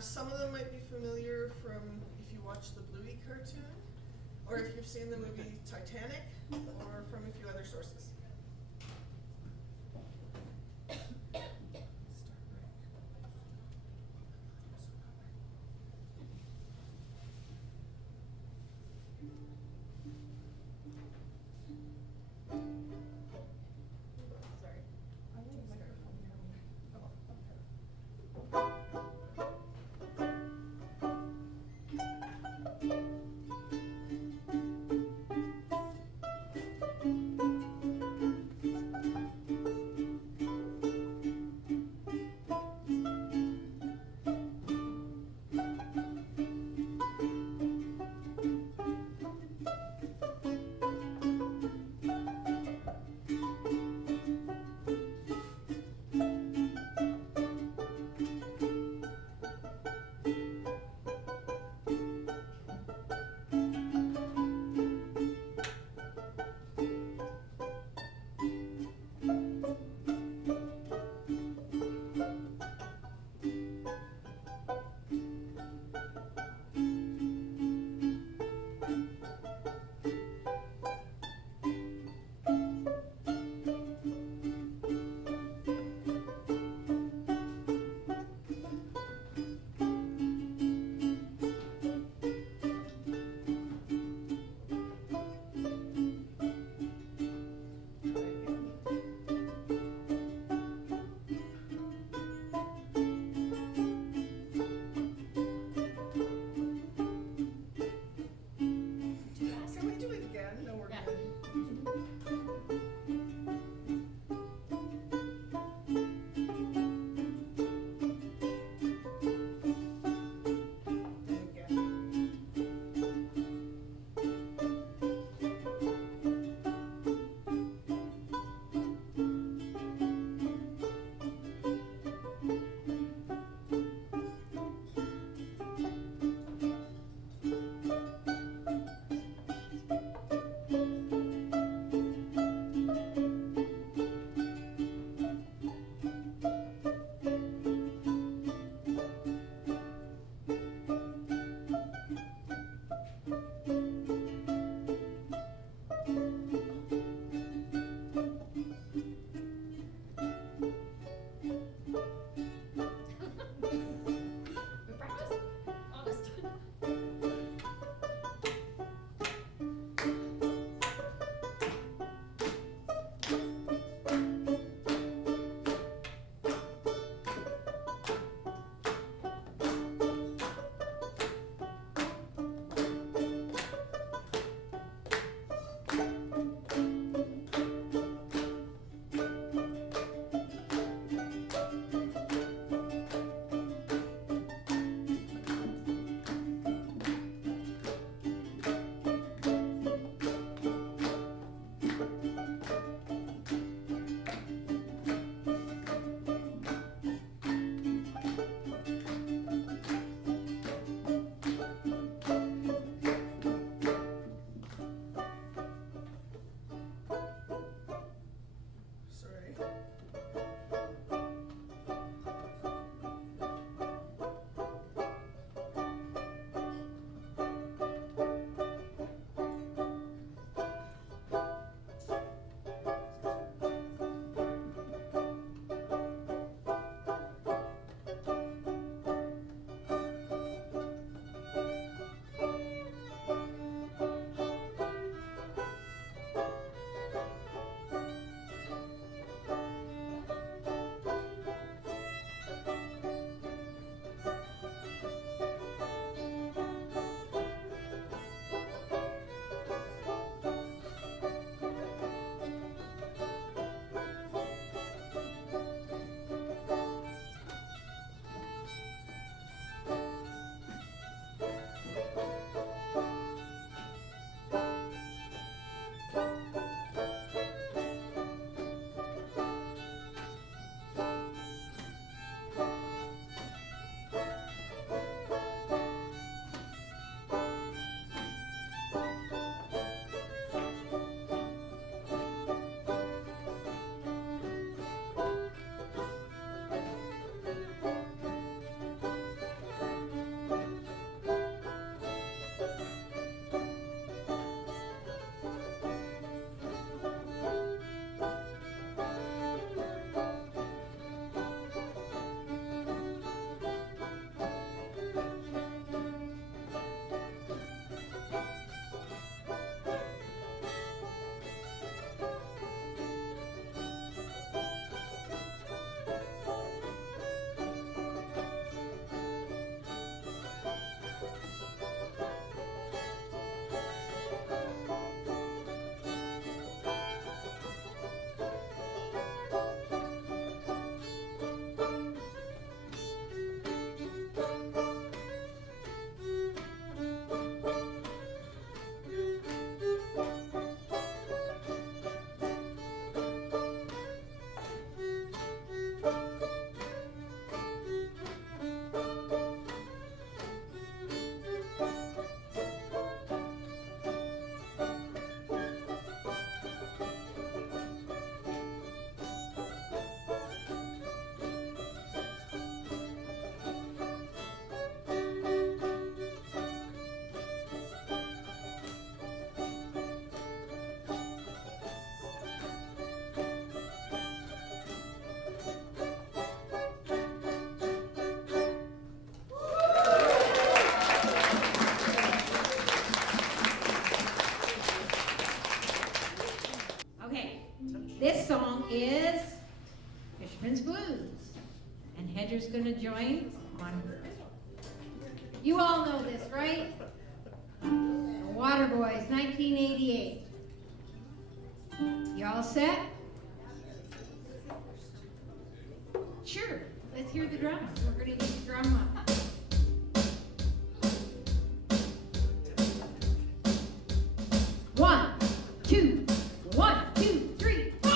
Some of them might be familiar from if you watch the Bluey cartoon, or if you've seen the movie Titanic, or from a few other sources. This song is Fisherman's Blues. And Hedra's gonna join on. You all know this, right? The Waterboys, 1988. You all set? Sure, let's hear the drum. We're gonna get the drum up. One, two, 1, 2, 3, 4.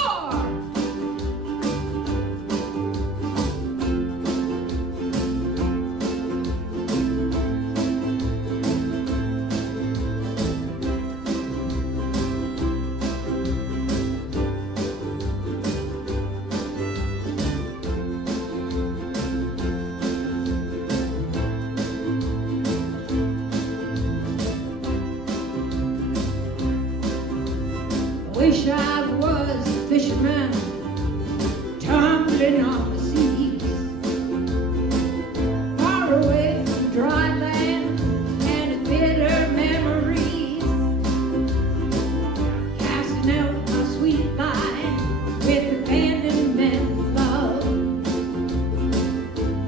Wish I was a fisherman, tumbling on the seas, far away from dry land and its bitter memories, casting out my sweet line with abandonment love.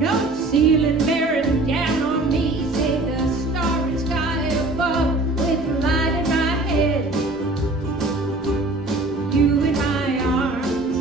No ceiling bearing down on me, save the starry sky above with the light in my head. You in my arms,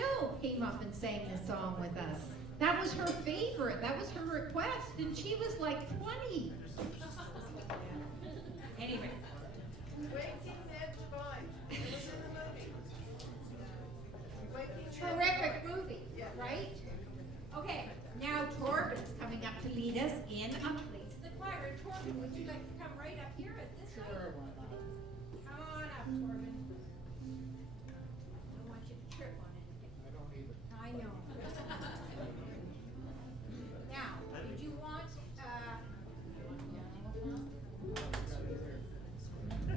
Still came up and sang the song with us. That was her favorite. That was her request, and she was like 20. Anyway. Waking Ned Divine. It was in the movie. Waking Ned Terrific Divine. movie, Yeah. right? Okay, now Torben's coming up to lead us in a place the choir. Torben, would you like to come right up here at this side? Sure, why not? Come on up, Torben. I don't want you to trip on anything. I don't either. I know. Now, did you want,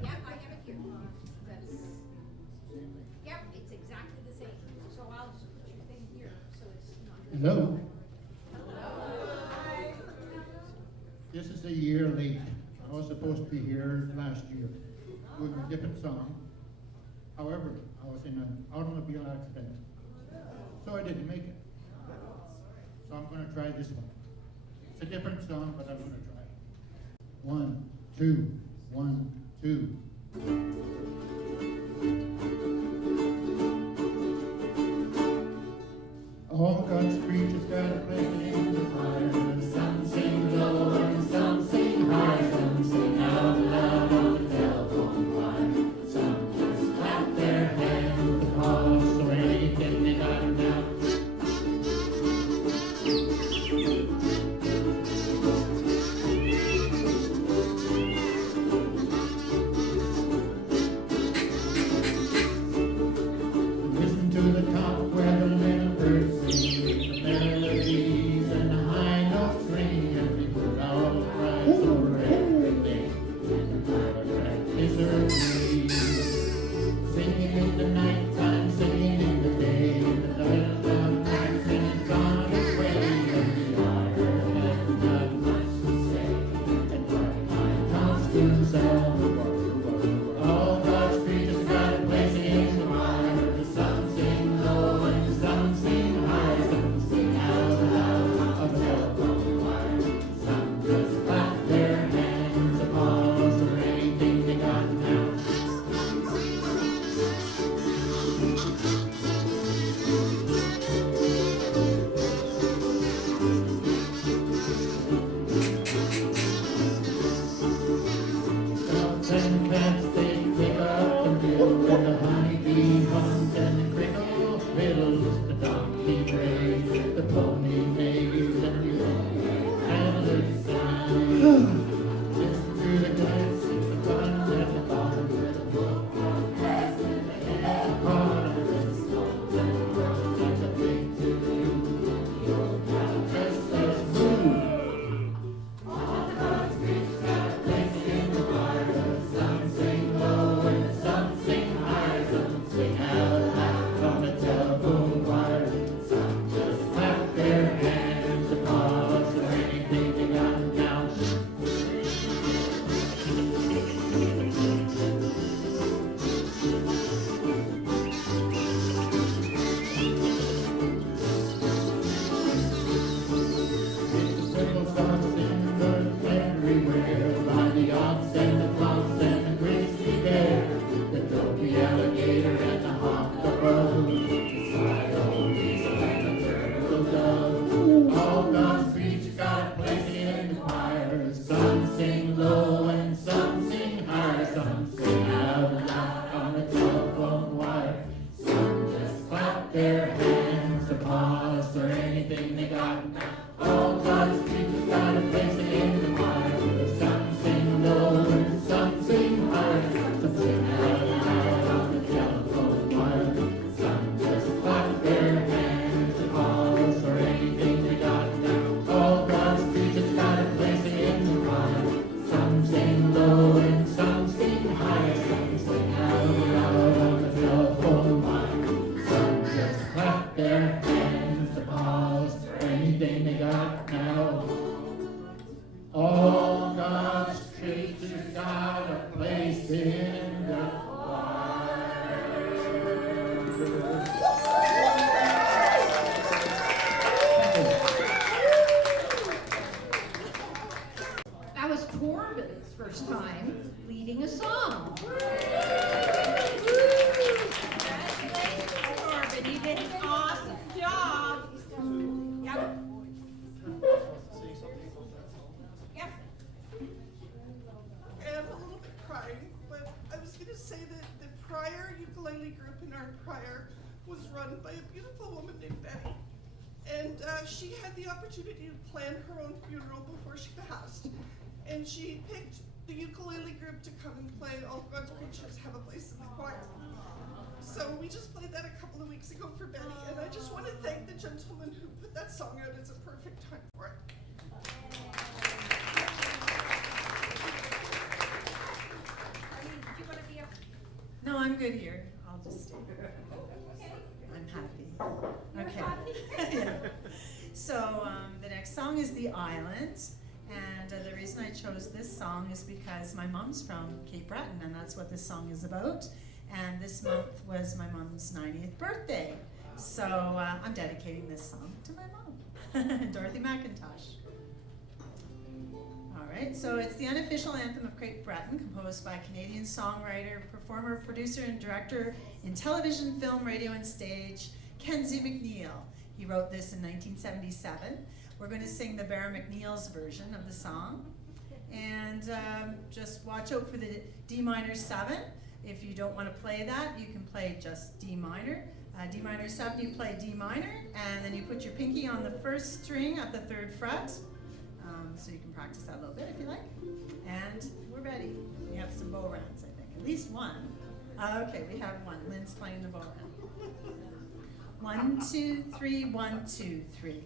yeah, I have it here. That's, yep, it's exactly the same. So I'll just put your thing here, so it's not. Hello. Hi. This is a year late. I was supposed to be here last year doing a different song. However, I was in an automobile accident, so I didn't make it. So I'm going to try this one. It's a different song, but I'm going to try it. 1, 2, 1, 2. All God's creatures got a place in the fire. Some sing low and some sing high. Some sing out loud on the telephone wire. Some just clap their hands and pause or anything they got now. Listen to the top where the little birds sing, the melodies and the high notes ring, and we put our prize over everything, and our practice early. Singing in the nighttime, singing in the day, the loud night singing gone away, and the hour has not much to say, and what my thoughts to sell. All God's creatures got a place in the choir. Some sing low and some sing high. Some sing out loud on the telephone wire. Some just clap their hands, applause or anything they got now. Dogs and cats, they pick up the milk, and the honeybee hums and the crickle fiddles, the donkey brays, the pony neighs, and the old handlers sing. Listen to the glance, the guns and the bars, and the wolf on grass, and the hand caught and the stones and the crows, and the big to-do, the old gal dressed as blue. All God's creatures got a place in the choir. Some sing low and some sing high. Some sing out loud on the telephone wire. Some just clap their hands, applause or anything they got now. Simple songs sing good everywhere, by the ox and the fox and the grizzly bear, the dopey alligator and the hawk above, the sly old weasel and the turtle dove. All God's creatures got a place in the choir. Some sing low and some sing high. Some sing out loud on the telephone wire. Some just clap their hands, applause or anything they got now. All God's creatures got a place in the choir. Some sing low and some sing high. Some sing out loud on the telephone wire. Some just clap their hands, applause or anything they got now. All God's creatures got a place in the choir. Some sing low and some sing high. Some sing out loud on the telephone wire. Some just clap their hands, applause or anything they she had the opportunity to plan her own funeral before she passed. And she picked the ukulele group to come and play All God's Creatures Have a Place in the Choir. So we just played that a couple of weeks ago for Betty, and I just want to thank the gentleman who put that song out. It's a perfect time for it. Arlene, did you want to be up? No, I'm good here. I'll just stay. I'm happy. Okay. Yeah. So the next song is The Island. And the reason I chose this song is because my mom's from Cape Breton, and that's what this song is about. And this month was my mom's 90th birthday. So I'm dedicating this song to my mom, Dorothy McIntosh. All right, so it's the unofficial anthem of Cape Breton, composed by Canadian songwriter, performer, producer, and director in television, film, radio, and stage, Kenzie McNeil. He wrote this in 1977. We're going to sing the Bear McNeil's version of the song. And just watch out for the D minor 7. If you don't want to play that, you can play just D minor. D minor 7, you play D minor, and then you put your pinky on the first string of the 3rd fret. So you can practice that a little bit if you like. And we're ready. We have some bodhrans, I think. At least one. Okay, we have one. Lynn's playing the bodhran. 1, 2, 3, 1, 2, 3.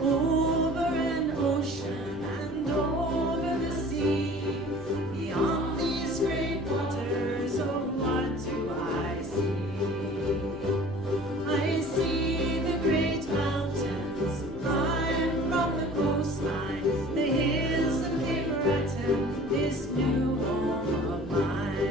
Over an ocean and over the sea, beyond these great waters, oh, what do I see? I see the great mountains high from the coastline, the hills of Cape Breton, this new home of mine.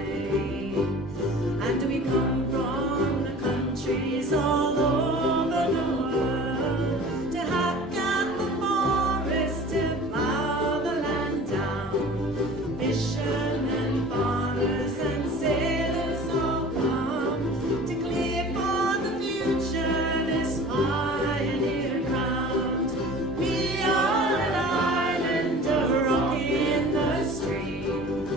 And we come from the countries all over the world to hack at the forest, to plow the land down. Fishermen, farmers, and sailors all come to clear for the future this pioneer ground. We are an island, a rock in the stream,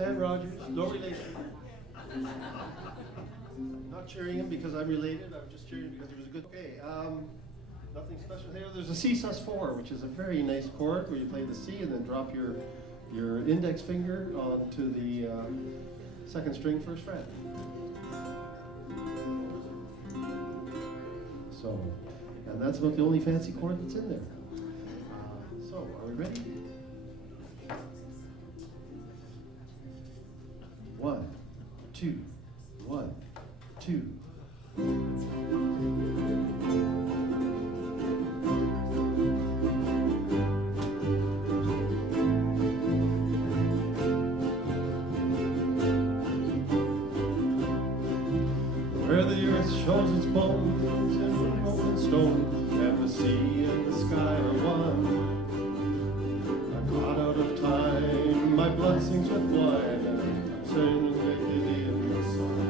Stan Rogers, no relation. Not cheering him because I'm related, I'm just cheering because he was a good. Okay, nothing special here. There's a C sus4, which is a very nice chord where you play the C and then drop your index finger onto the second string, first fret. So, and that's about the only fancy chord that's in there. So, are we ready? 1, 2, 1, 2. Where the earth shows its bones in rolling stone, and the sea and the sky are one. I'm caught out of time, my blood sings with wine, and I'm sailing wickedly in the sun.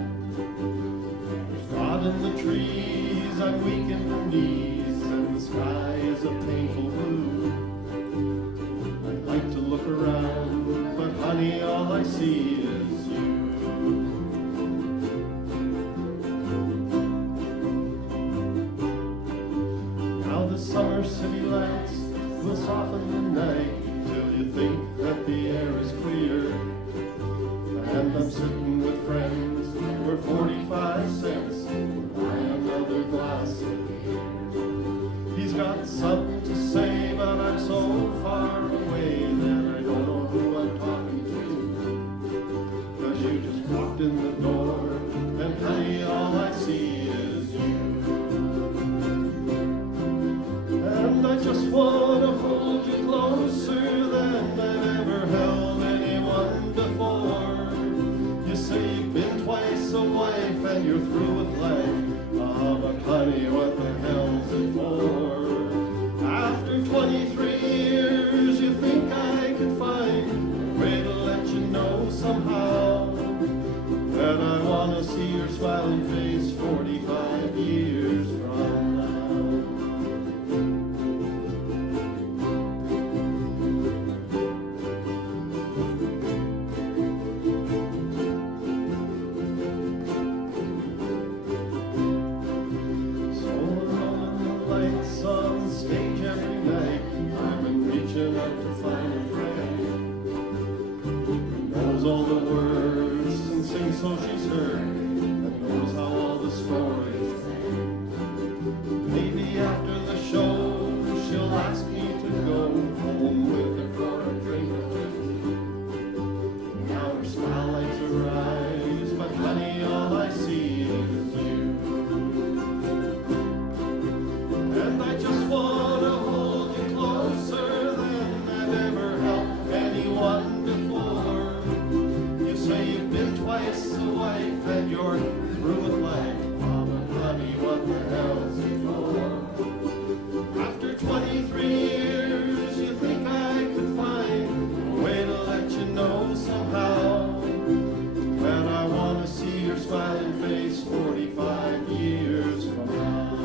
There's God in the trees, I'm weak in the knees, and the sky is a painful blue. I'd like to look around, but honey, all I see is you. Summer city lights will soften the night till you think that the air is clear. And I'm sitting with friends for 45 cents. Buy another glass of beer. He's got something to say, but I'm so far away that I don't know who I'm talking to. 'Cause you just walked in the door, and honey, all I see is you. And I just want to hold you closer than I've ever held anyone before. You say you've been twice a wife and you're through with life. Ah, but honey, what the hell's it for? After 23 years, you think I could find a way to let you know somehow that I want to see your smiling face 45 years from now. All the words and sings so she's heard and knows how all the stories end. Maybe after the show she'll ask me to go home with her for a drink or two. Now her smile lights her eyes, but honey, all I see is you. And I just want to hold you closer than I've ever held anyone before. Say you've been twice a wife and you're through with life. Oh, but honey, what the hell's it for? After 23 years, you think I could find a way to let you know somehow that I want to see your smiling face 45 years from now.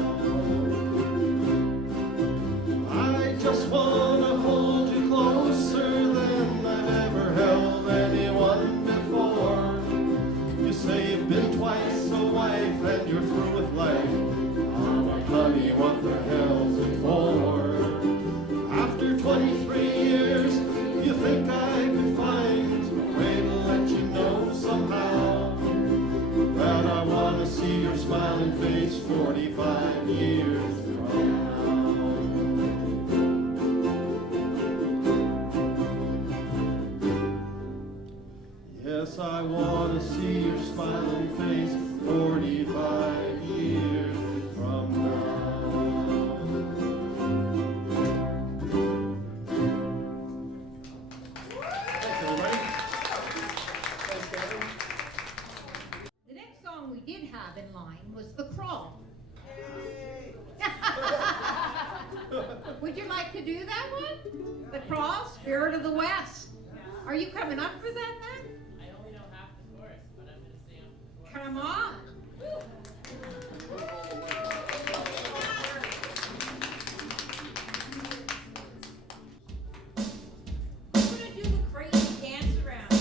I just want to hold you closer than I've ever held anyone. You say you've been twice a wife and you're through with life. Oh, but honey, what the hell's it for? After 23 years, you think I could find a way to let you know somehow that I want to see your smiling face 45 years from now. Yes, I want to see your smiling face 45 years from now. Thanks, everybody. Thanks, Gavin. The next song we did have in line was The Crawl. Would you like to do that one? The Crawl, Spirit of the West. Are you coming up for that then? Come on. I'm going to do the crazy dance around.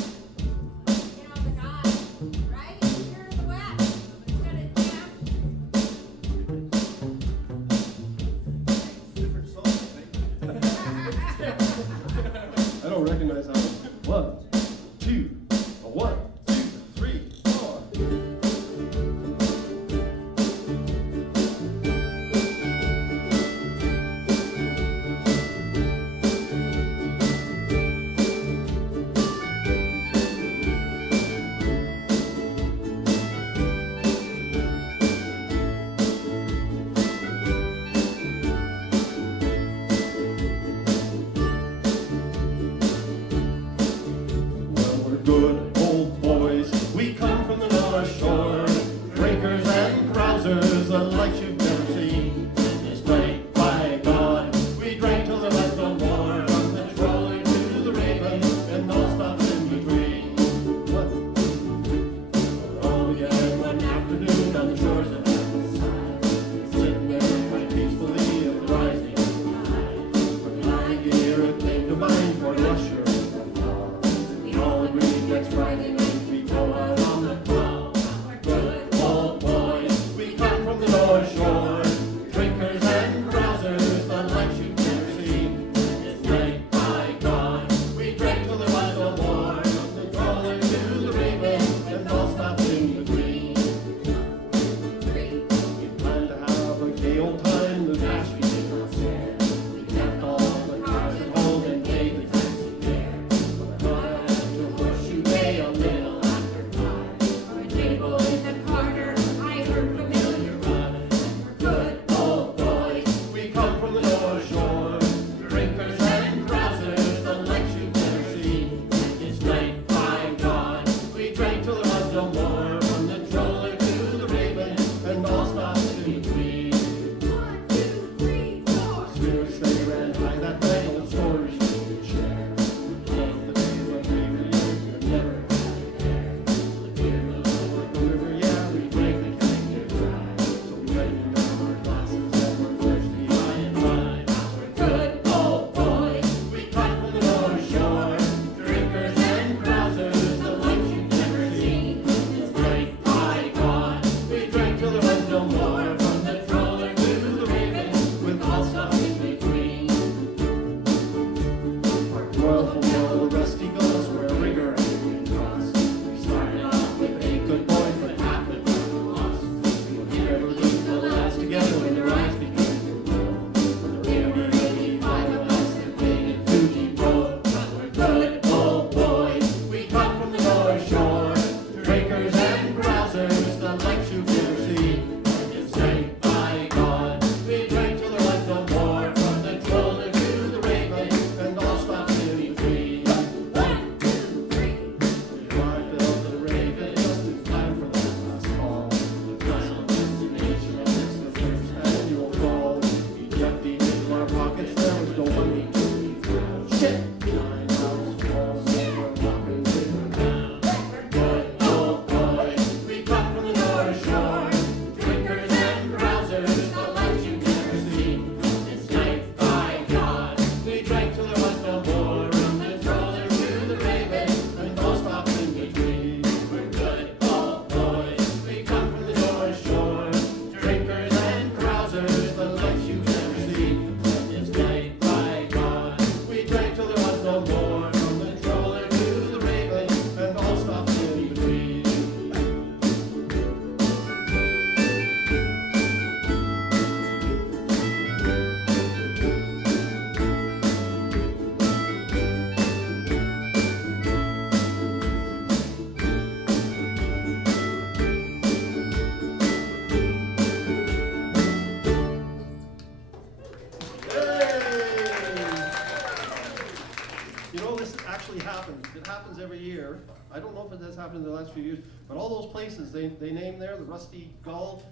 actually happens. It happens every year. I don't know if it has happened in the last few years, but all those places they name there, the Rusty Gull,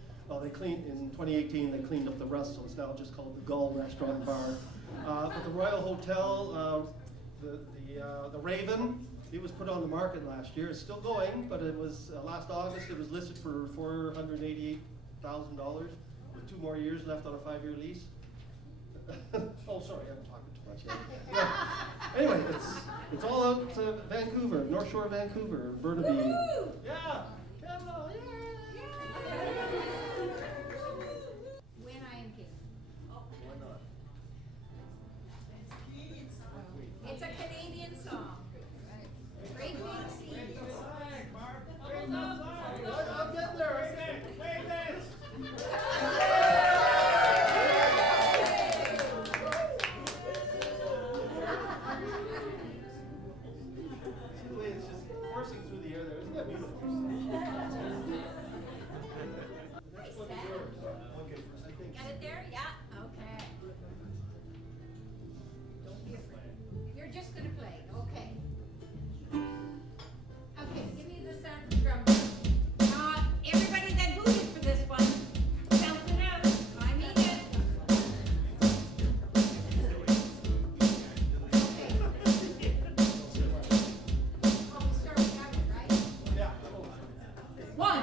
they cleaned, in 2018 they cleaned up the rust, so it's now just called the Gull Restaurant and Bar. But the Royal Hotel, the Raven, it was put on the market last year. It's still going, but it was, last August, it was listed for $488,000 with 2 more years left on a 5-year lease. Oh, sorry, I'm talking too much. Yeah. Anyway, it's all out to Vancouver, North Shore of Vancouver, Burnaby. Woo-hoo! Yeah, Canada, yeah. When I am king. Why not? It's a Canadian song. Great big sea. I'm getting there. See the way it's just coursing through the air there. Isn't that beautiful? Next one is yours. Okay, first, I think. Got it there? Yeah. Okay. Don't be afraid. You're just gonna play. Okay. Okay, give me the sound of the drum. Everybody that voted for this one, shout it out. I mean it. Okay. Oh, we start with Gavin, right? Yeah. 1,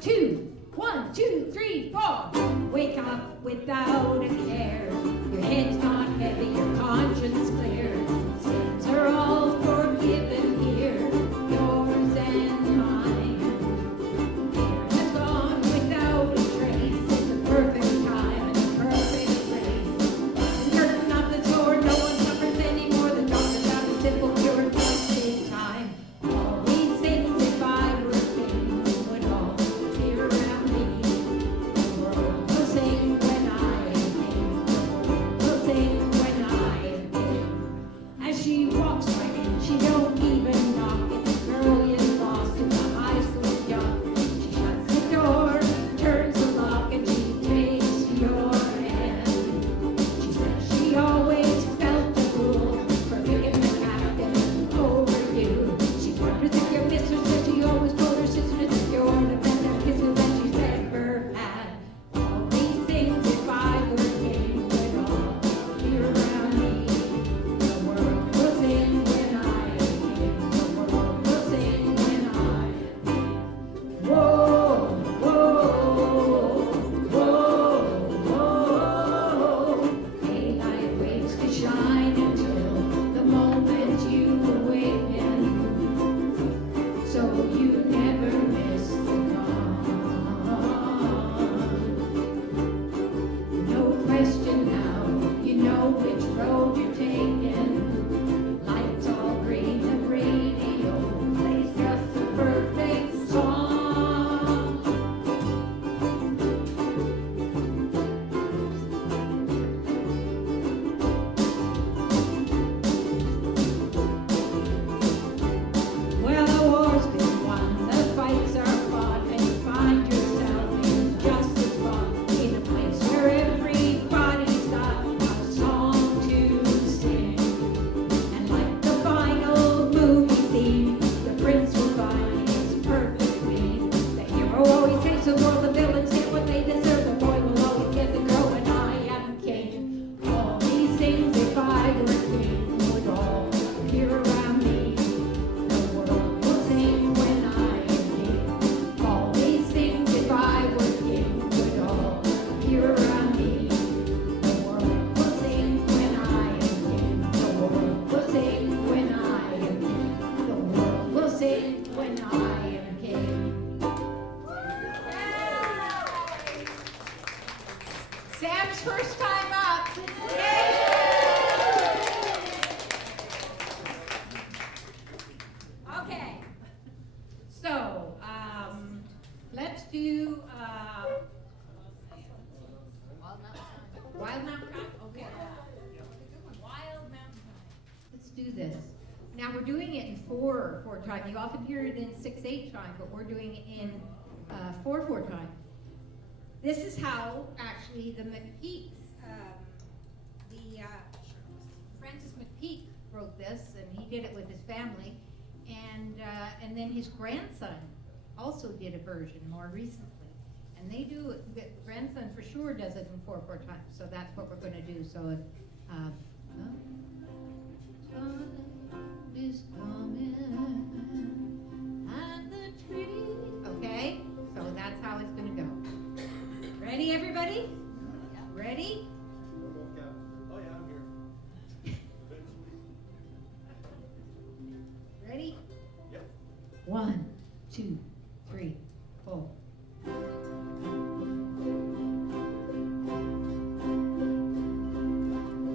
2, 1, 2, 3, 4. Wake up without a care. Your head's not heavy, your conscience clear. Sins are all forgiven here, yours and mine. Years have gone without a trace. It's a perfect time and a perfect place. The curtain of the door, no one suffers anymore. The doctor's out a simple cure, just in time. All these things, if I were king, would all appear around me. The world will sing when I am king. The world will sing when I am king. As she walks right in, she don't even knock. It's a girl is lost in the high school young. She shuts the door, turns the lock, and she takes your hand. She says she always felt the rule for picking the captain over you. She wonders if your mistress said she always told her sister that you're the best kisses that she's ever had. All these things, if I were king, would all appear around me. The world will sing when I am king. The world will sing when I am king. Whoa, whoa, whoa, whoa. Daylight waits to shine until the moment you awaken, so you never miss the dawn. No question now, you know which road you're taking. Lights all green, the radio plays just the perfect song. Well, the war's been won, the fights are fought, and you find yourself in just a spot, in a place where everybody's got a song to sing. And like the final movie theme, the prince will find his perfect mate. The hero always takes the world, the villains get what they deserve, the boy will always get the girl, and I am king. All these things, if I were king, would all appear around me. The world will sing when I am king. All these things, if I were king, would all appear around me. The world will sing when I am king. The world will sing when I am king. The world will sing when I am king. Sam's first time up. Okay. So, let's do Wild Mountain Time. Okay. Wild Mountain Time. Let's do this. Now we're doing it in 4/4 time. You often hear it in 6/8 time, but we're doing it in 4/4 time. This is how actually the McPeaks, Francis McPeak wrote this, and he did it with his family. And then his grandson also did a version more recently. And they do it, the grandson for sure does it in 4/4 time. So that's what we're going to do. So time is coming and the tree. Okay, so that's how it's going to go. Ready, everybody? Ready? Oh yeah, I'm here. Ready? Yep. 1, 2, 3, 4.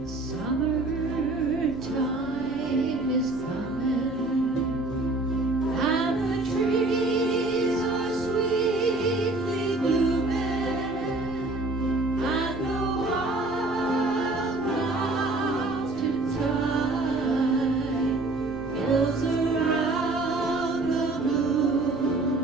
Summertime is coming, and the trees are sweetly blooming, and the wild mountain tide fills around the moon.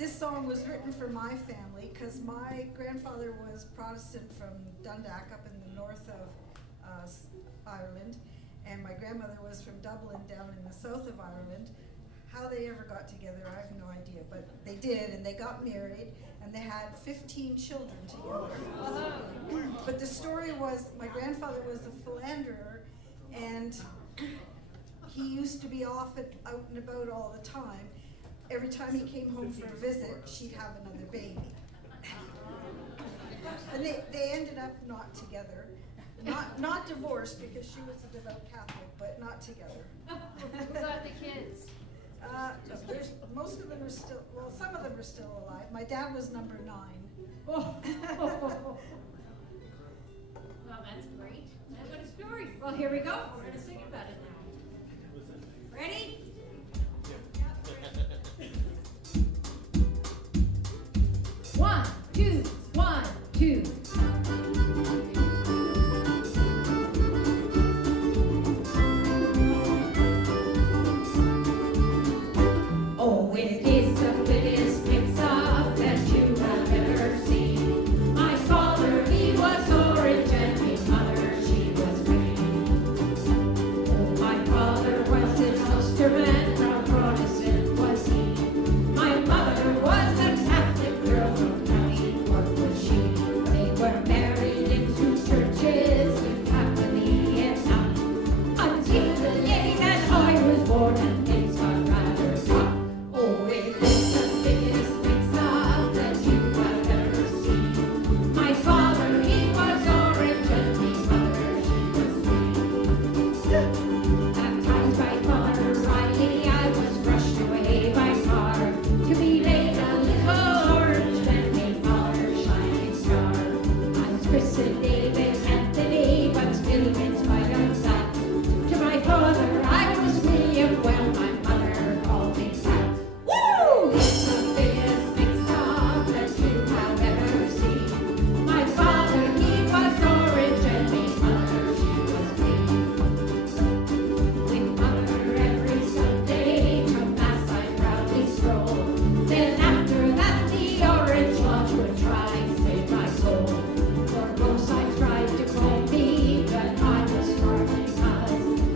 this song was written for my family because my grandfather was Protestant from Dundalk up in the north of Ireland, and my grandmother was from Dublin down in the south of Ireland. How they ever got together, I have no idea, but they did, and they got married, and they had 15 children together. But the story was, my grandfather was a philanderer, and he used to be off out and about all the time. Every time he came home for a visit, she'd have another baby. And they ended up not together. Not divorced, because she was a devout Catholic, but not together. Who got the kids? Most of them are still, well, some of them are still alive. My dad was number 9. Oh. Well, that's great. What a story. Well, here we go. We're going to sing about it now. Ready? One, two, 1, 2. Oh, it is the biggest mix-up that you have ever seen. My father, he was orange, and my mother, she was green. Oh, my father was an Ulsterman, from Protestant was he. My mother was a Catholic girl, from County Cork was she. They were married in 2 churches, with happily enough, until the day that I was born, and things got rather tough. Oh, it is the biggest mix-up that you have ever seen. My father, he was orange, and my mother, she was green. Baptized by Father Riley, I was brushed away by car, to be made a little orange, and made father shining star. I was christened David Anthony, but still in spite of that, to my father I was William, well my mother called me Kat. Woo! It's the biggest mix-up that you have ever seen. My father, he was orange, and my mother, she was green. With mother every Sunday, to mass I proudly stroll. Then after that, the orange lodge would try and save my soul. For both sides tried to call me, but I was far because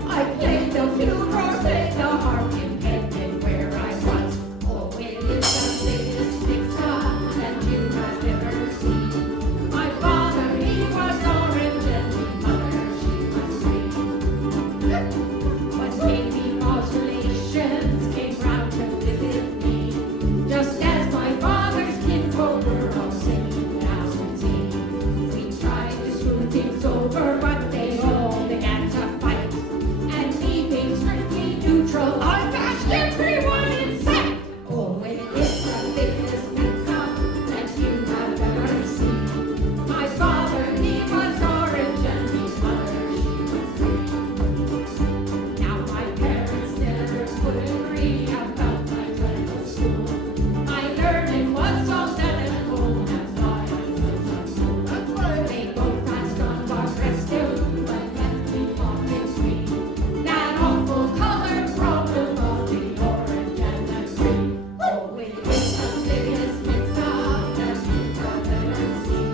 I played the fiddle or played the harp, depending where I was. Oh, it is the biggest mix-up that you have ever seen. My father, he was orange, and my mother, she was green. When baby Paul's relations came round to visit me, just as my father's kinfolk were all singing absentee, we tried to smooth things over, but they all began to fight. And me being strictly neutral, I bashed everyone in sight. Oh, it is the biggest mix-up that you have ever seen. My father, he was orange, and my mother, she was green. Now my parents never could agree about my dreadful school. My learning was all done at home, that's why I was a fool. That's right. They both passed on Barbresto, but left me off in green. That awful color problem of the orange and the green. Oh, it is the biggest mix-up that you have ever seen.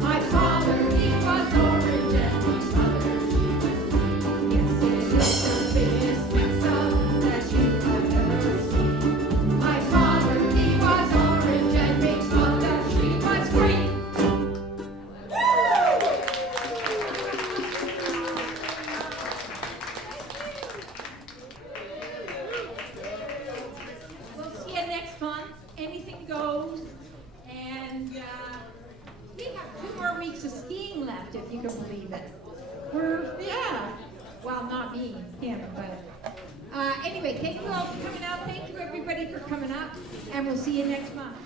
My father, he was orange, and my mother, she was green. Yes, it is the biggest mix-up that you have ever seen. My father, he was orange, and my mother, she was green. We'll see you next month. Anything goes. And we have 2 more weeks of skiing left, if you can believe it. Yeah. Well, not me, him, but anyway, thank you all for coming out. Thank you everybody for coming up, and we'll see you next month.